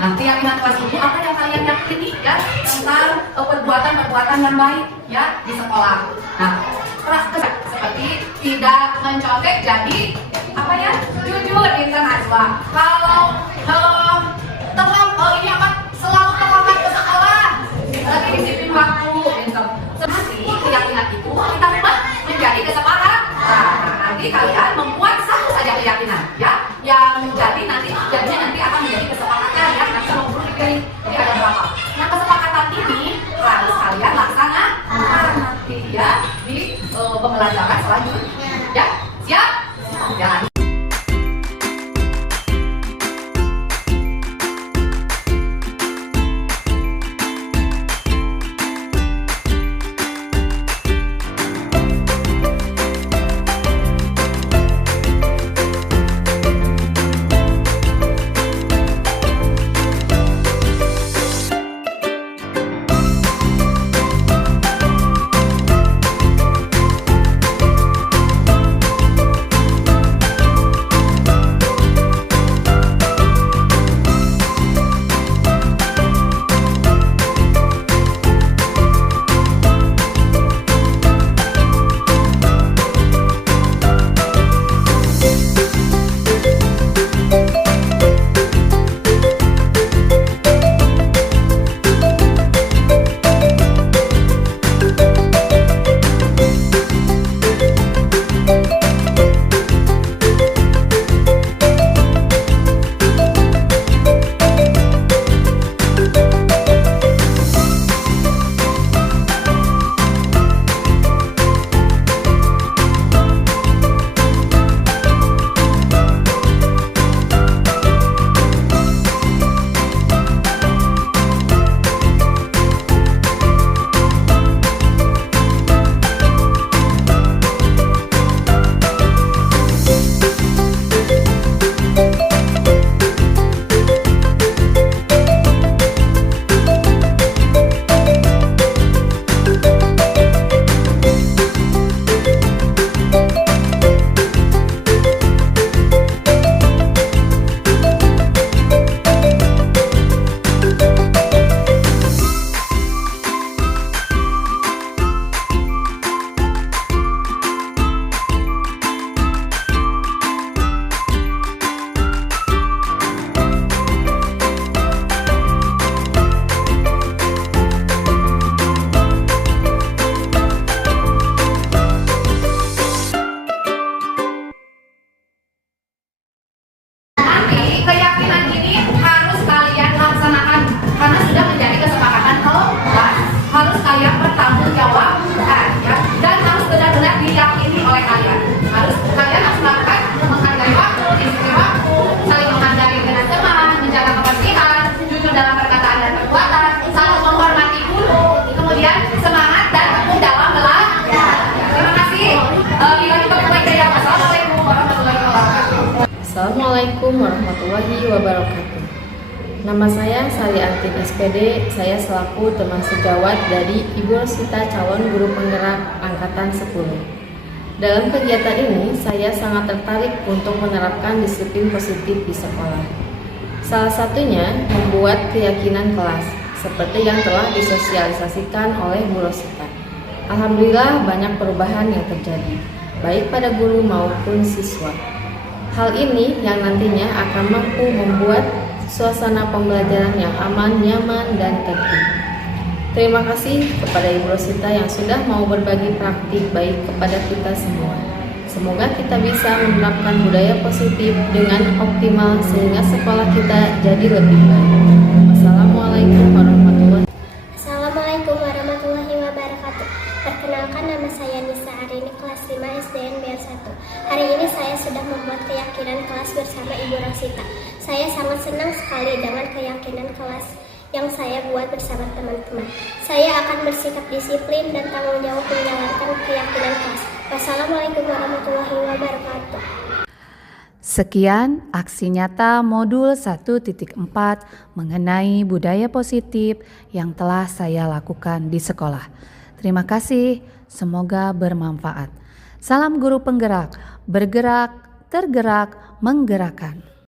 Nah, keyakinan kelas itu apa yang kalian yakini ya tentang perbuatan-perbuatan yang baik ya di sekolah. Nah, kelas seperti tidak mencontek jadi apa ya? Jujur internasional. Kalau ini apa? Selalu terlambat ke sekolah. Tapi disiplin waktu. Nanti keyakinan itu kita buat menjadi kesepakatan. Nah, nanti kalian membuat satu saja keyakinan ya, yang menjadi nanti akan menjadi kesepakatan ya. Nanti 20 dipilih. Jadi ada berapa? Nah, kesepakatan ini harus kalian laksanakan nanti ya di pembelajaran selanjutnya. Ya, siap? Jangan. Assalamualaikum warahmatullahi wabarakatuh. Nama saya Sari Antin SPD, saya selaku teman sejawat dari Ibu Rosita calon guru penggerak angkatan 10. Dalam kegiatan ini, saya sangat tertarik untuk menerapkan disiplin positif di sekolah. Salah satunya membuat keyakinan kelas, seperti yang telah disosialisasikan oleh Bu Rosita. Alhamdulillah banyak perubahan yang terjadi, baik pada guru maupun siswa. Hal ini yang nantinya akan mampu membuat suasana pembelajaran yang aman, nyaman, dan tertib. Terima kasih kepada Ibu Rosita yang sudah mau berbagi praktik baik kepada kita semua. Semoga kita bisa menerapkan budaya positif dengan optimal sehingga sekolah kita jadi lebih baik. Wassalamualaikum warahmatullahi wabarakatuh. Assalamualaikum warahmatullahi wabarakatuh. Perkenalkan, nama saya Nisa Arini, kelas 5 SDN BR1. Hari ini saya sudah membuat keyakinan kelas bersama Ibu Rosita. Saya sangat senang sekali dengan keyakinan kelas yang saya buat bersama teman-teman. Saya akan bersikap disiplin dan tanggung jawab menjalankan keyakinan kelas. Wassalamualaikum warahmatullahi wabarakatuh. Sekian aksi nyata modul 1.4 mengenai budaya positif yang telah saya lakukan di sekolah. Terima kasih, semoga bermanfaat. Salam guru penggerak, bergerak, tergerak, menggerakkan.